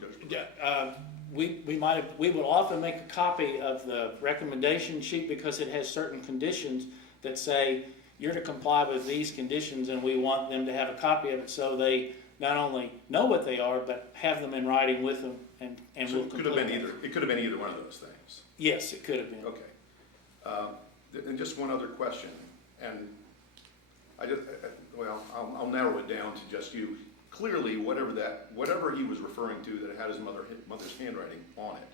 We will often make a copy of the recommendation sheet because it has certain conditions that say you're to comply with these conditions, and we want them to have a copy of it so they not only know what they are but have them in writing with them and So will it could have been complete either. them. It could have been either one of those things. Yes, it could have been. Okay. And just one other question, and I'll narrow it down to just you. Clearly, whatever he was referring to that had his mother's handwriting on it,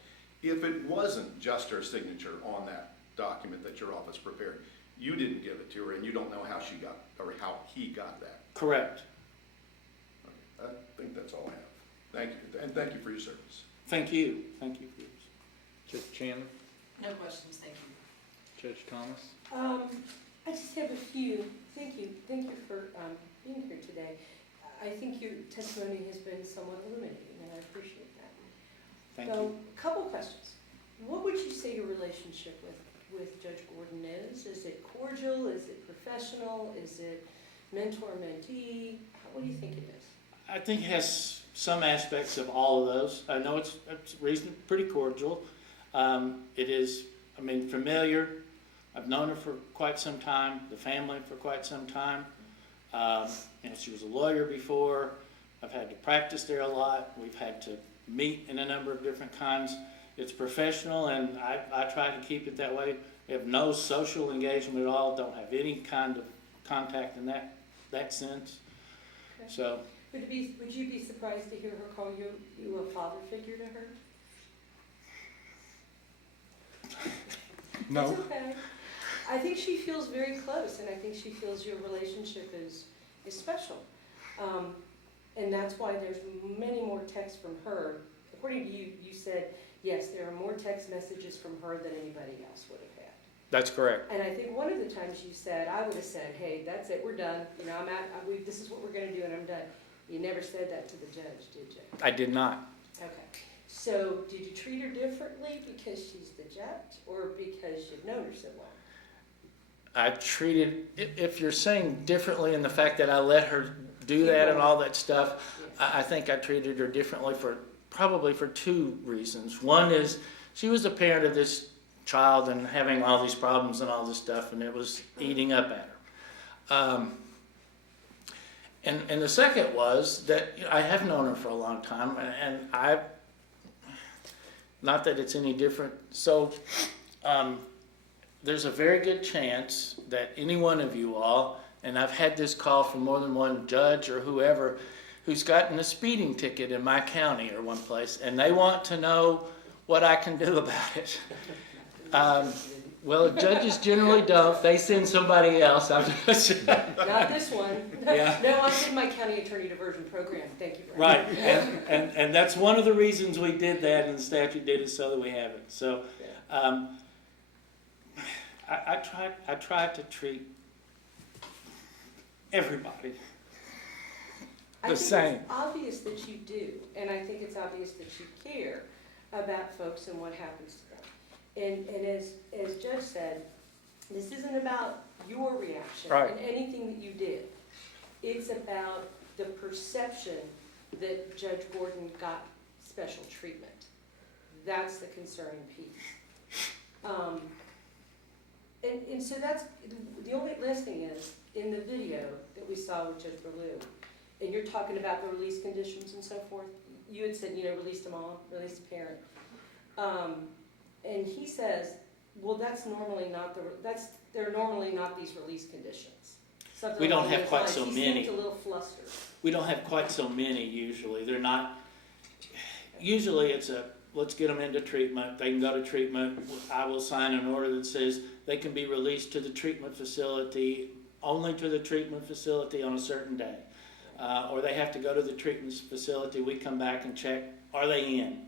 if it wasn't just her signature on that document that your office prepared, you didn't give it to her, and you don't know how she got or how he got that. Correct. Okay. I think that's all I have. Thank you, and thank you for your service. Thank you. Thank you for yours. Judge Chandler, No questions, thank you. Judge Thomas. I just have a few. Thank you for being here today. I think your testimony has been somewhat illuminating, and I appreciate that. Thank So, you. a couple questions. What would you say your relationship with Judge Gordon is? Is it cordial? Is it professional? Is it mentor-mentee? What do you think it is? I think it has some aspects of all of those. I know it's pretty cordial. It is, familiar. I've known her for quite some time, the family for quite some time. She was a lawyer before. I've had to practice there a lot. We've had to meet in a number of different kinds. It's professional, and I try to keep it that way. We have no social engagement at all. Don't have any kind of contact in that sense. Okay. So. Would you be surprised to hear her call you a father figure to her? No. That's okay. I think she feels very close, and I think she feels your relationship is special. And that's why there's many more texts from her. According to you, you said, yes, there are more text messages from her than anybody else would have had. That's correct. And I think one of the times you said, I would have said, hey, that's it, we're done. This is what we're going to do, and I'm done. You never said that to the judge, did you? I did not. Okay. So did you treat her differently because she's the judge or because you've known her so long? I treated, if you're saying differently in the fact that I let her do that and all that stuff, Yes. I think I treated her differently probably for two reasons. One is she was a parent of this child and having all these problems and all this stuff, and it was eating up at her. And the second was that I have known her for a long time, and not that it's any different. So there's a very good chance that any one of you all, and I've had this call from more than one judge or whoever, who's gotten a speeding ticket in my county or one place, and they want to know what I can do about it. Well, judges generally don't. They send somebody else. Not this one. Yeah. No, I did my county attorney diversion program. Thank you. Right, and that's one of the reasons we did that, and the statute did it so that we have it. So I tried to treat everybody the same. It's obvious that you do, and I think it's obvious that you care about folks and what happens to them. And as Judge said, this isn't about your reaction Right. and anything that you did. It's about the perception that Judge Gordon got special treatment. That's the concerning piece. And so that's, the only last thing is, in the video that we saw with Judge Berlew, and you're talking about the release conditions and so forth, you had said, release the mom, release the parent. And he says, well, that's normally not they're normally not these release conditions. Something We don't along have those quite lines. so He many. seemed a little flustered. We don't have quite so many usually. They're not, usually it's let's get them into treatment. They can go to treatment. I will sign an order that says they can be released to the treatment facility, only to the treatment facility on a certain day. Or they have to go to the treatment facility. We come back and check, are they in?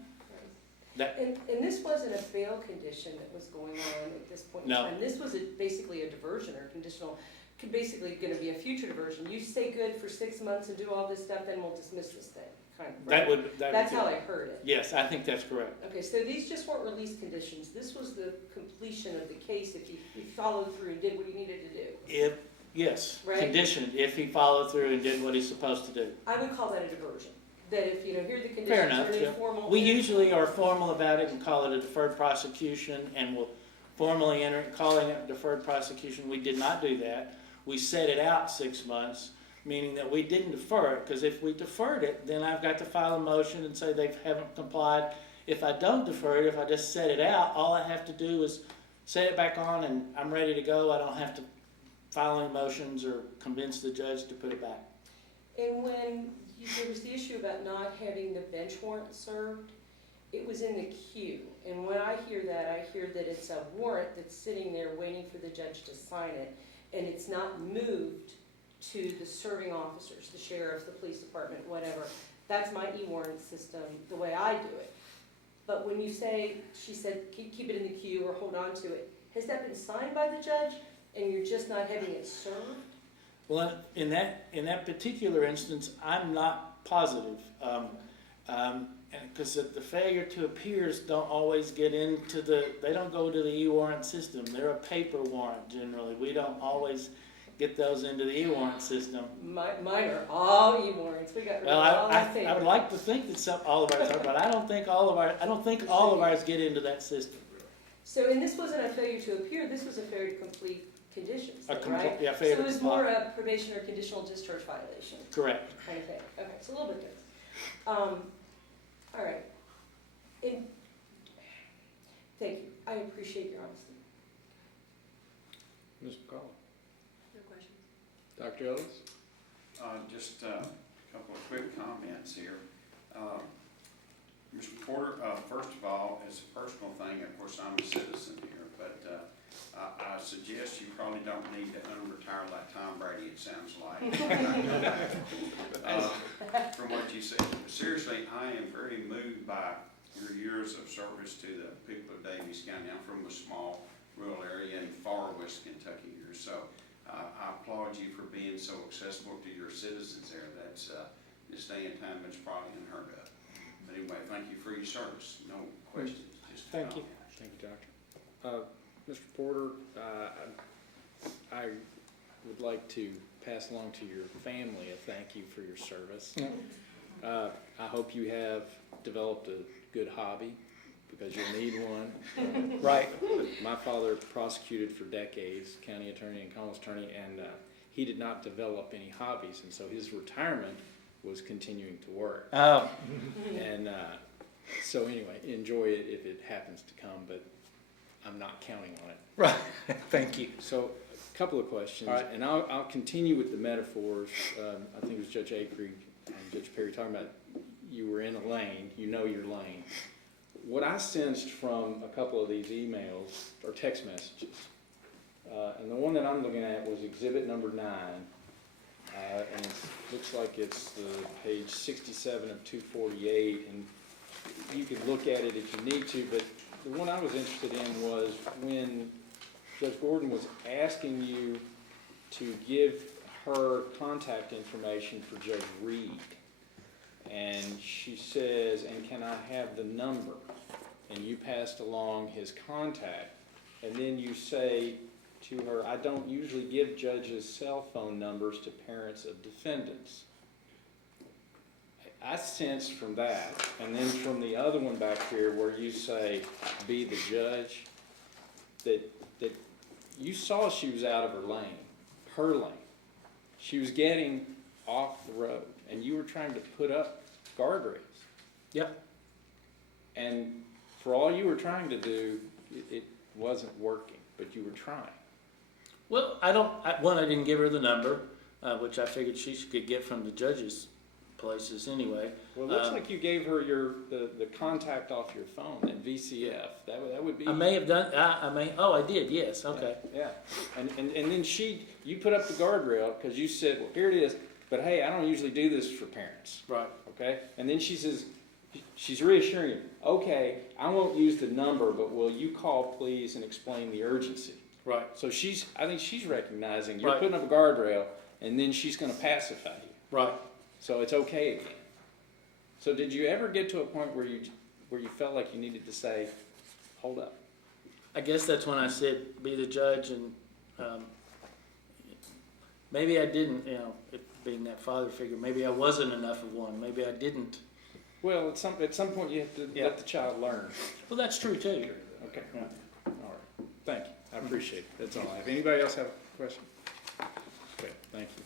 And this wasn't a bail condition that was going on at this point in No. time. This was basically a diversion or conditional, basically going to be a future diversion. You stay good for 6 months and do all this stuff, then we'll dismiss this thing, kind of. Right? That's how I heard it. Yes, I think that's correct. Okay, so these just weren't release conditions. This was the completion of the case if he followed through and did what he needed to do. Yes, Right? conditioned if he followed through and did what he's supposed to do. I would call that a diversion. That if, here are the conditions, Fair enough. they're Yeah. informal. We usually are formal about it and call it a deferred prosecution, and we'll formally enter it, calling it deferred prosecution. We did not do that. We set it out 6 months, meaning that we didn't defer it, because if we deferred it, then I've got to file a motion and say they haven't complied. If I don't defer it, if I just set it out, all I have to do is set it back on and I'm ready to go. I don't have to file any motions or convince the judge to put it back. And when there was the issue about not having the bench warrant served, it was in the queue. And when I hear that it's a warrant that's sitting there waiting for the judge to sign it, and it's not moved to the serving officers, the sheriff, the police department, whatever. That's my e-warrant system, the way I do it. But when you say, she said, keep it in the queue or hold on to it, has that been signed by the judge and you're just not having it served? Well, in that particular instance, I'm not positive, because the failure to appears don't always get into they don't go to the e-warrant system. They're a paper warrant generally. We don't always get those into the e-warrant system. Mine are all e-warrants. We got rid Well, of all I the would like to think that all of ours are, but I don't think all of ours get into that system. So, and this wasn't a failure to appear, this was a failure to complete conditions, right? Yeah, So failure it to was comply. more a probation or conditional discharge violation Correct. kind of thing. Okay, it's a little bit different. All right. Thank you. I appreciate your honesty. Ms. McCall. No questions. Dr. Ellis? Just a couple of quick comments here. Mr. Porter, first of all, as a personal thing, of course, I'm a citizen here, but I suggest you probably don't need to unretire like Tom Brady, it sounds like. From what you said. Seriously, I am very moved by your years of service to the people of Daviess County. I'm from a small rural area in far west Kentucky here, so I applaud you for being so accessible to your citizens there. That's this day and time, it's probably unheard of. But anyway, thank you for your service. No questions, just. Thank you. Thank you, Doctor. Mr. Porter, I would like to pass along to your family a thank you for your service. I hope you have developed a good hobby, because you'll need one. Right. My father prosecuted for decades, county attorney and Commonwealth attorney, and he did not develop any hobbies, and so his retirement was continuing to work. Oh. And so anyway, enjoy it if it happens to come, but I'm not counting on it. Right. Thank you. So, a couple of questions, All right. and I'll continue with the metaphors. I think it was Judge Acree and Judge Perry talking about you were in a lane, you know your lane. What I sensed from a couple of these emails, or text messages, and the one that I'm looking at was exhibit number 9, and it looks like it's page 67 of 248, and you can look at it if you need to, but the one I was interested in was when Judge Gordon was asking you to give her contact information for Judge Reed. And she says, and can I have the number? And you passed along his contact. And then you say to her, I don't usually give judges cell phone numbers to parents of defendants. I sensed from that, and then from the other one back here where you say, be the judge, that you saw she was out of her lane. She was getting off the road, and you were trying to put up guardrails. Yep. And for all you were trying to do, it wasn't working, but you were trying. Well, I didn't give her the number, which I figured she could get from the judge's places anyway. Well, it looks like you gave her the contact off your phone, that VCF. That would be. I may have done. I did. Yes. Okay. Yeah. And then you put up the guardrail because you said, well, here it is. But hey, I don't usually do this for parents. Right. Okay. And then she says, she's reassuring you. Okay, I won't use the number, but will you call please and explain the urgency? Right. So I think she's recognizing you're Right. putting up a guardrail, and then she's going to pacify you. Right. So it's okay again. So did you ever get to a point where you felt like you needed to say, hold up? I guess that's when I said be the judge, and maybe I didn't. It being that father figure, maybe I wasn't enough of one. Maybe I didn't. Well, at some point you have to let the child learn. Well, that's true too. Okay. All right. Thank you. I appreciate it. That's all I have. Anybody else have a question? Okay. Thank you.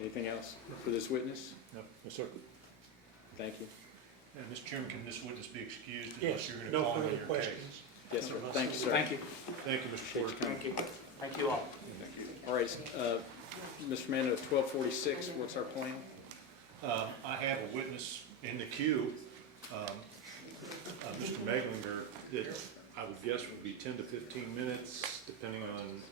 Anything else for this witness? No, sir. Thank you. Mr. Chairman, can this witness be excused Yes, unless you're going to no call on further your case? questions. Yes, sir. Thank you, sir. Thank you. Thank you, Mr. Porter. Thank you. Thank you all. All right. Mr. Mando, 1246, what's our plan? I have a witness in the queue, Mr. Meglinger, that I would guess would be 10 to 15 minutes, depending on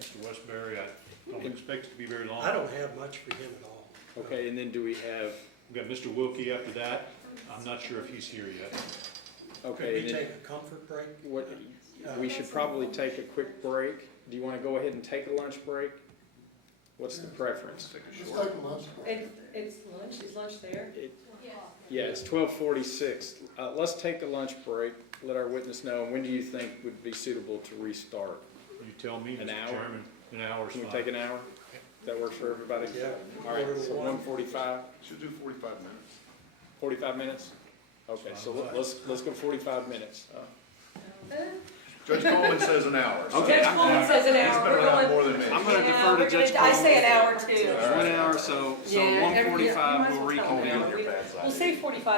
Mr. Westbury. I don't expect it to be very long. I don't have much for him at all. Okay, and then do we have, We've got Mr. Wilkie after that. I'm not sure if he's here yet. Could okay, we and then take a comfort break? we should probably take a quick break. Do you want to go ahead and take a lunch break? What's the preference? It's lunch. Is lunch there? Yeah, it's 12:46. Let's take a lunch break. Let our witness know. And when do you think would be suitable to restart? You tell me, An Mr. hour? Chairman. An hour's Can we fine. take an hour? That works for everybody? Yeah. All right, so 1:45, Should do 45 minutes. 45 minutes? Okay, so let's go 45 minutes. Judge Coleman says an hour. So Okay. Judge Coleman says an he's hour. been We're around going. more than me. I'm going to Yeah, defer to we're Judge gonna- I Coleman. say an hour too. 1 hour, so Yeah, 1:45, you we'll might as well tell me. reconvene. We'll say 45.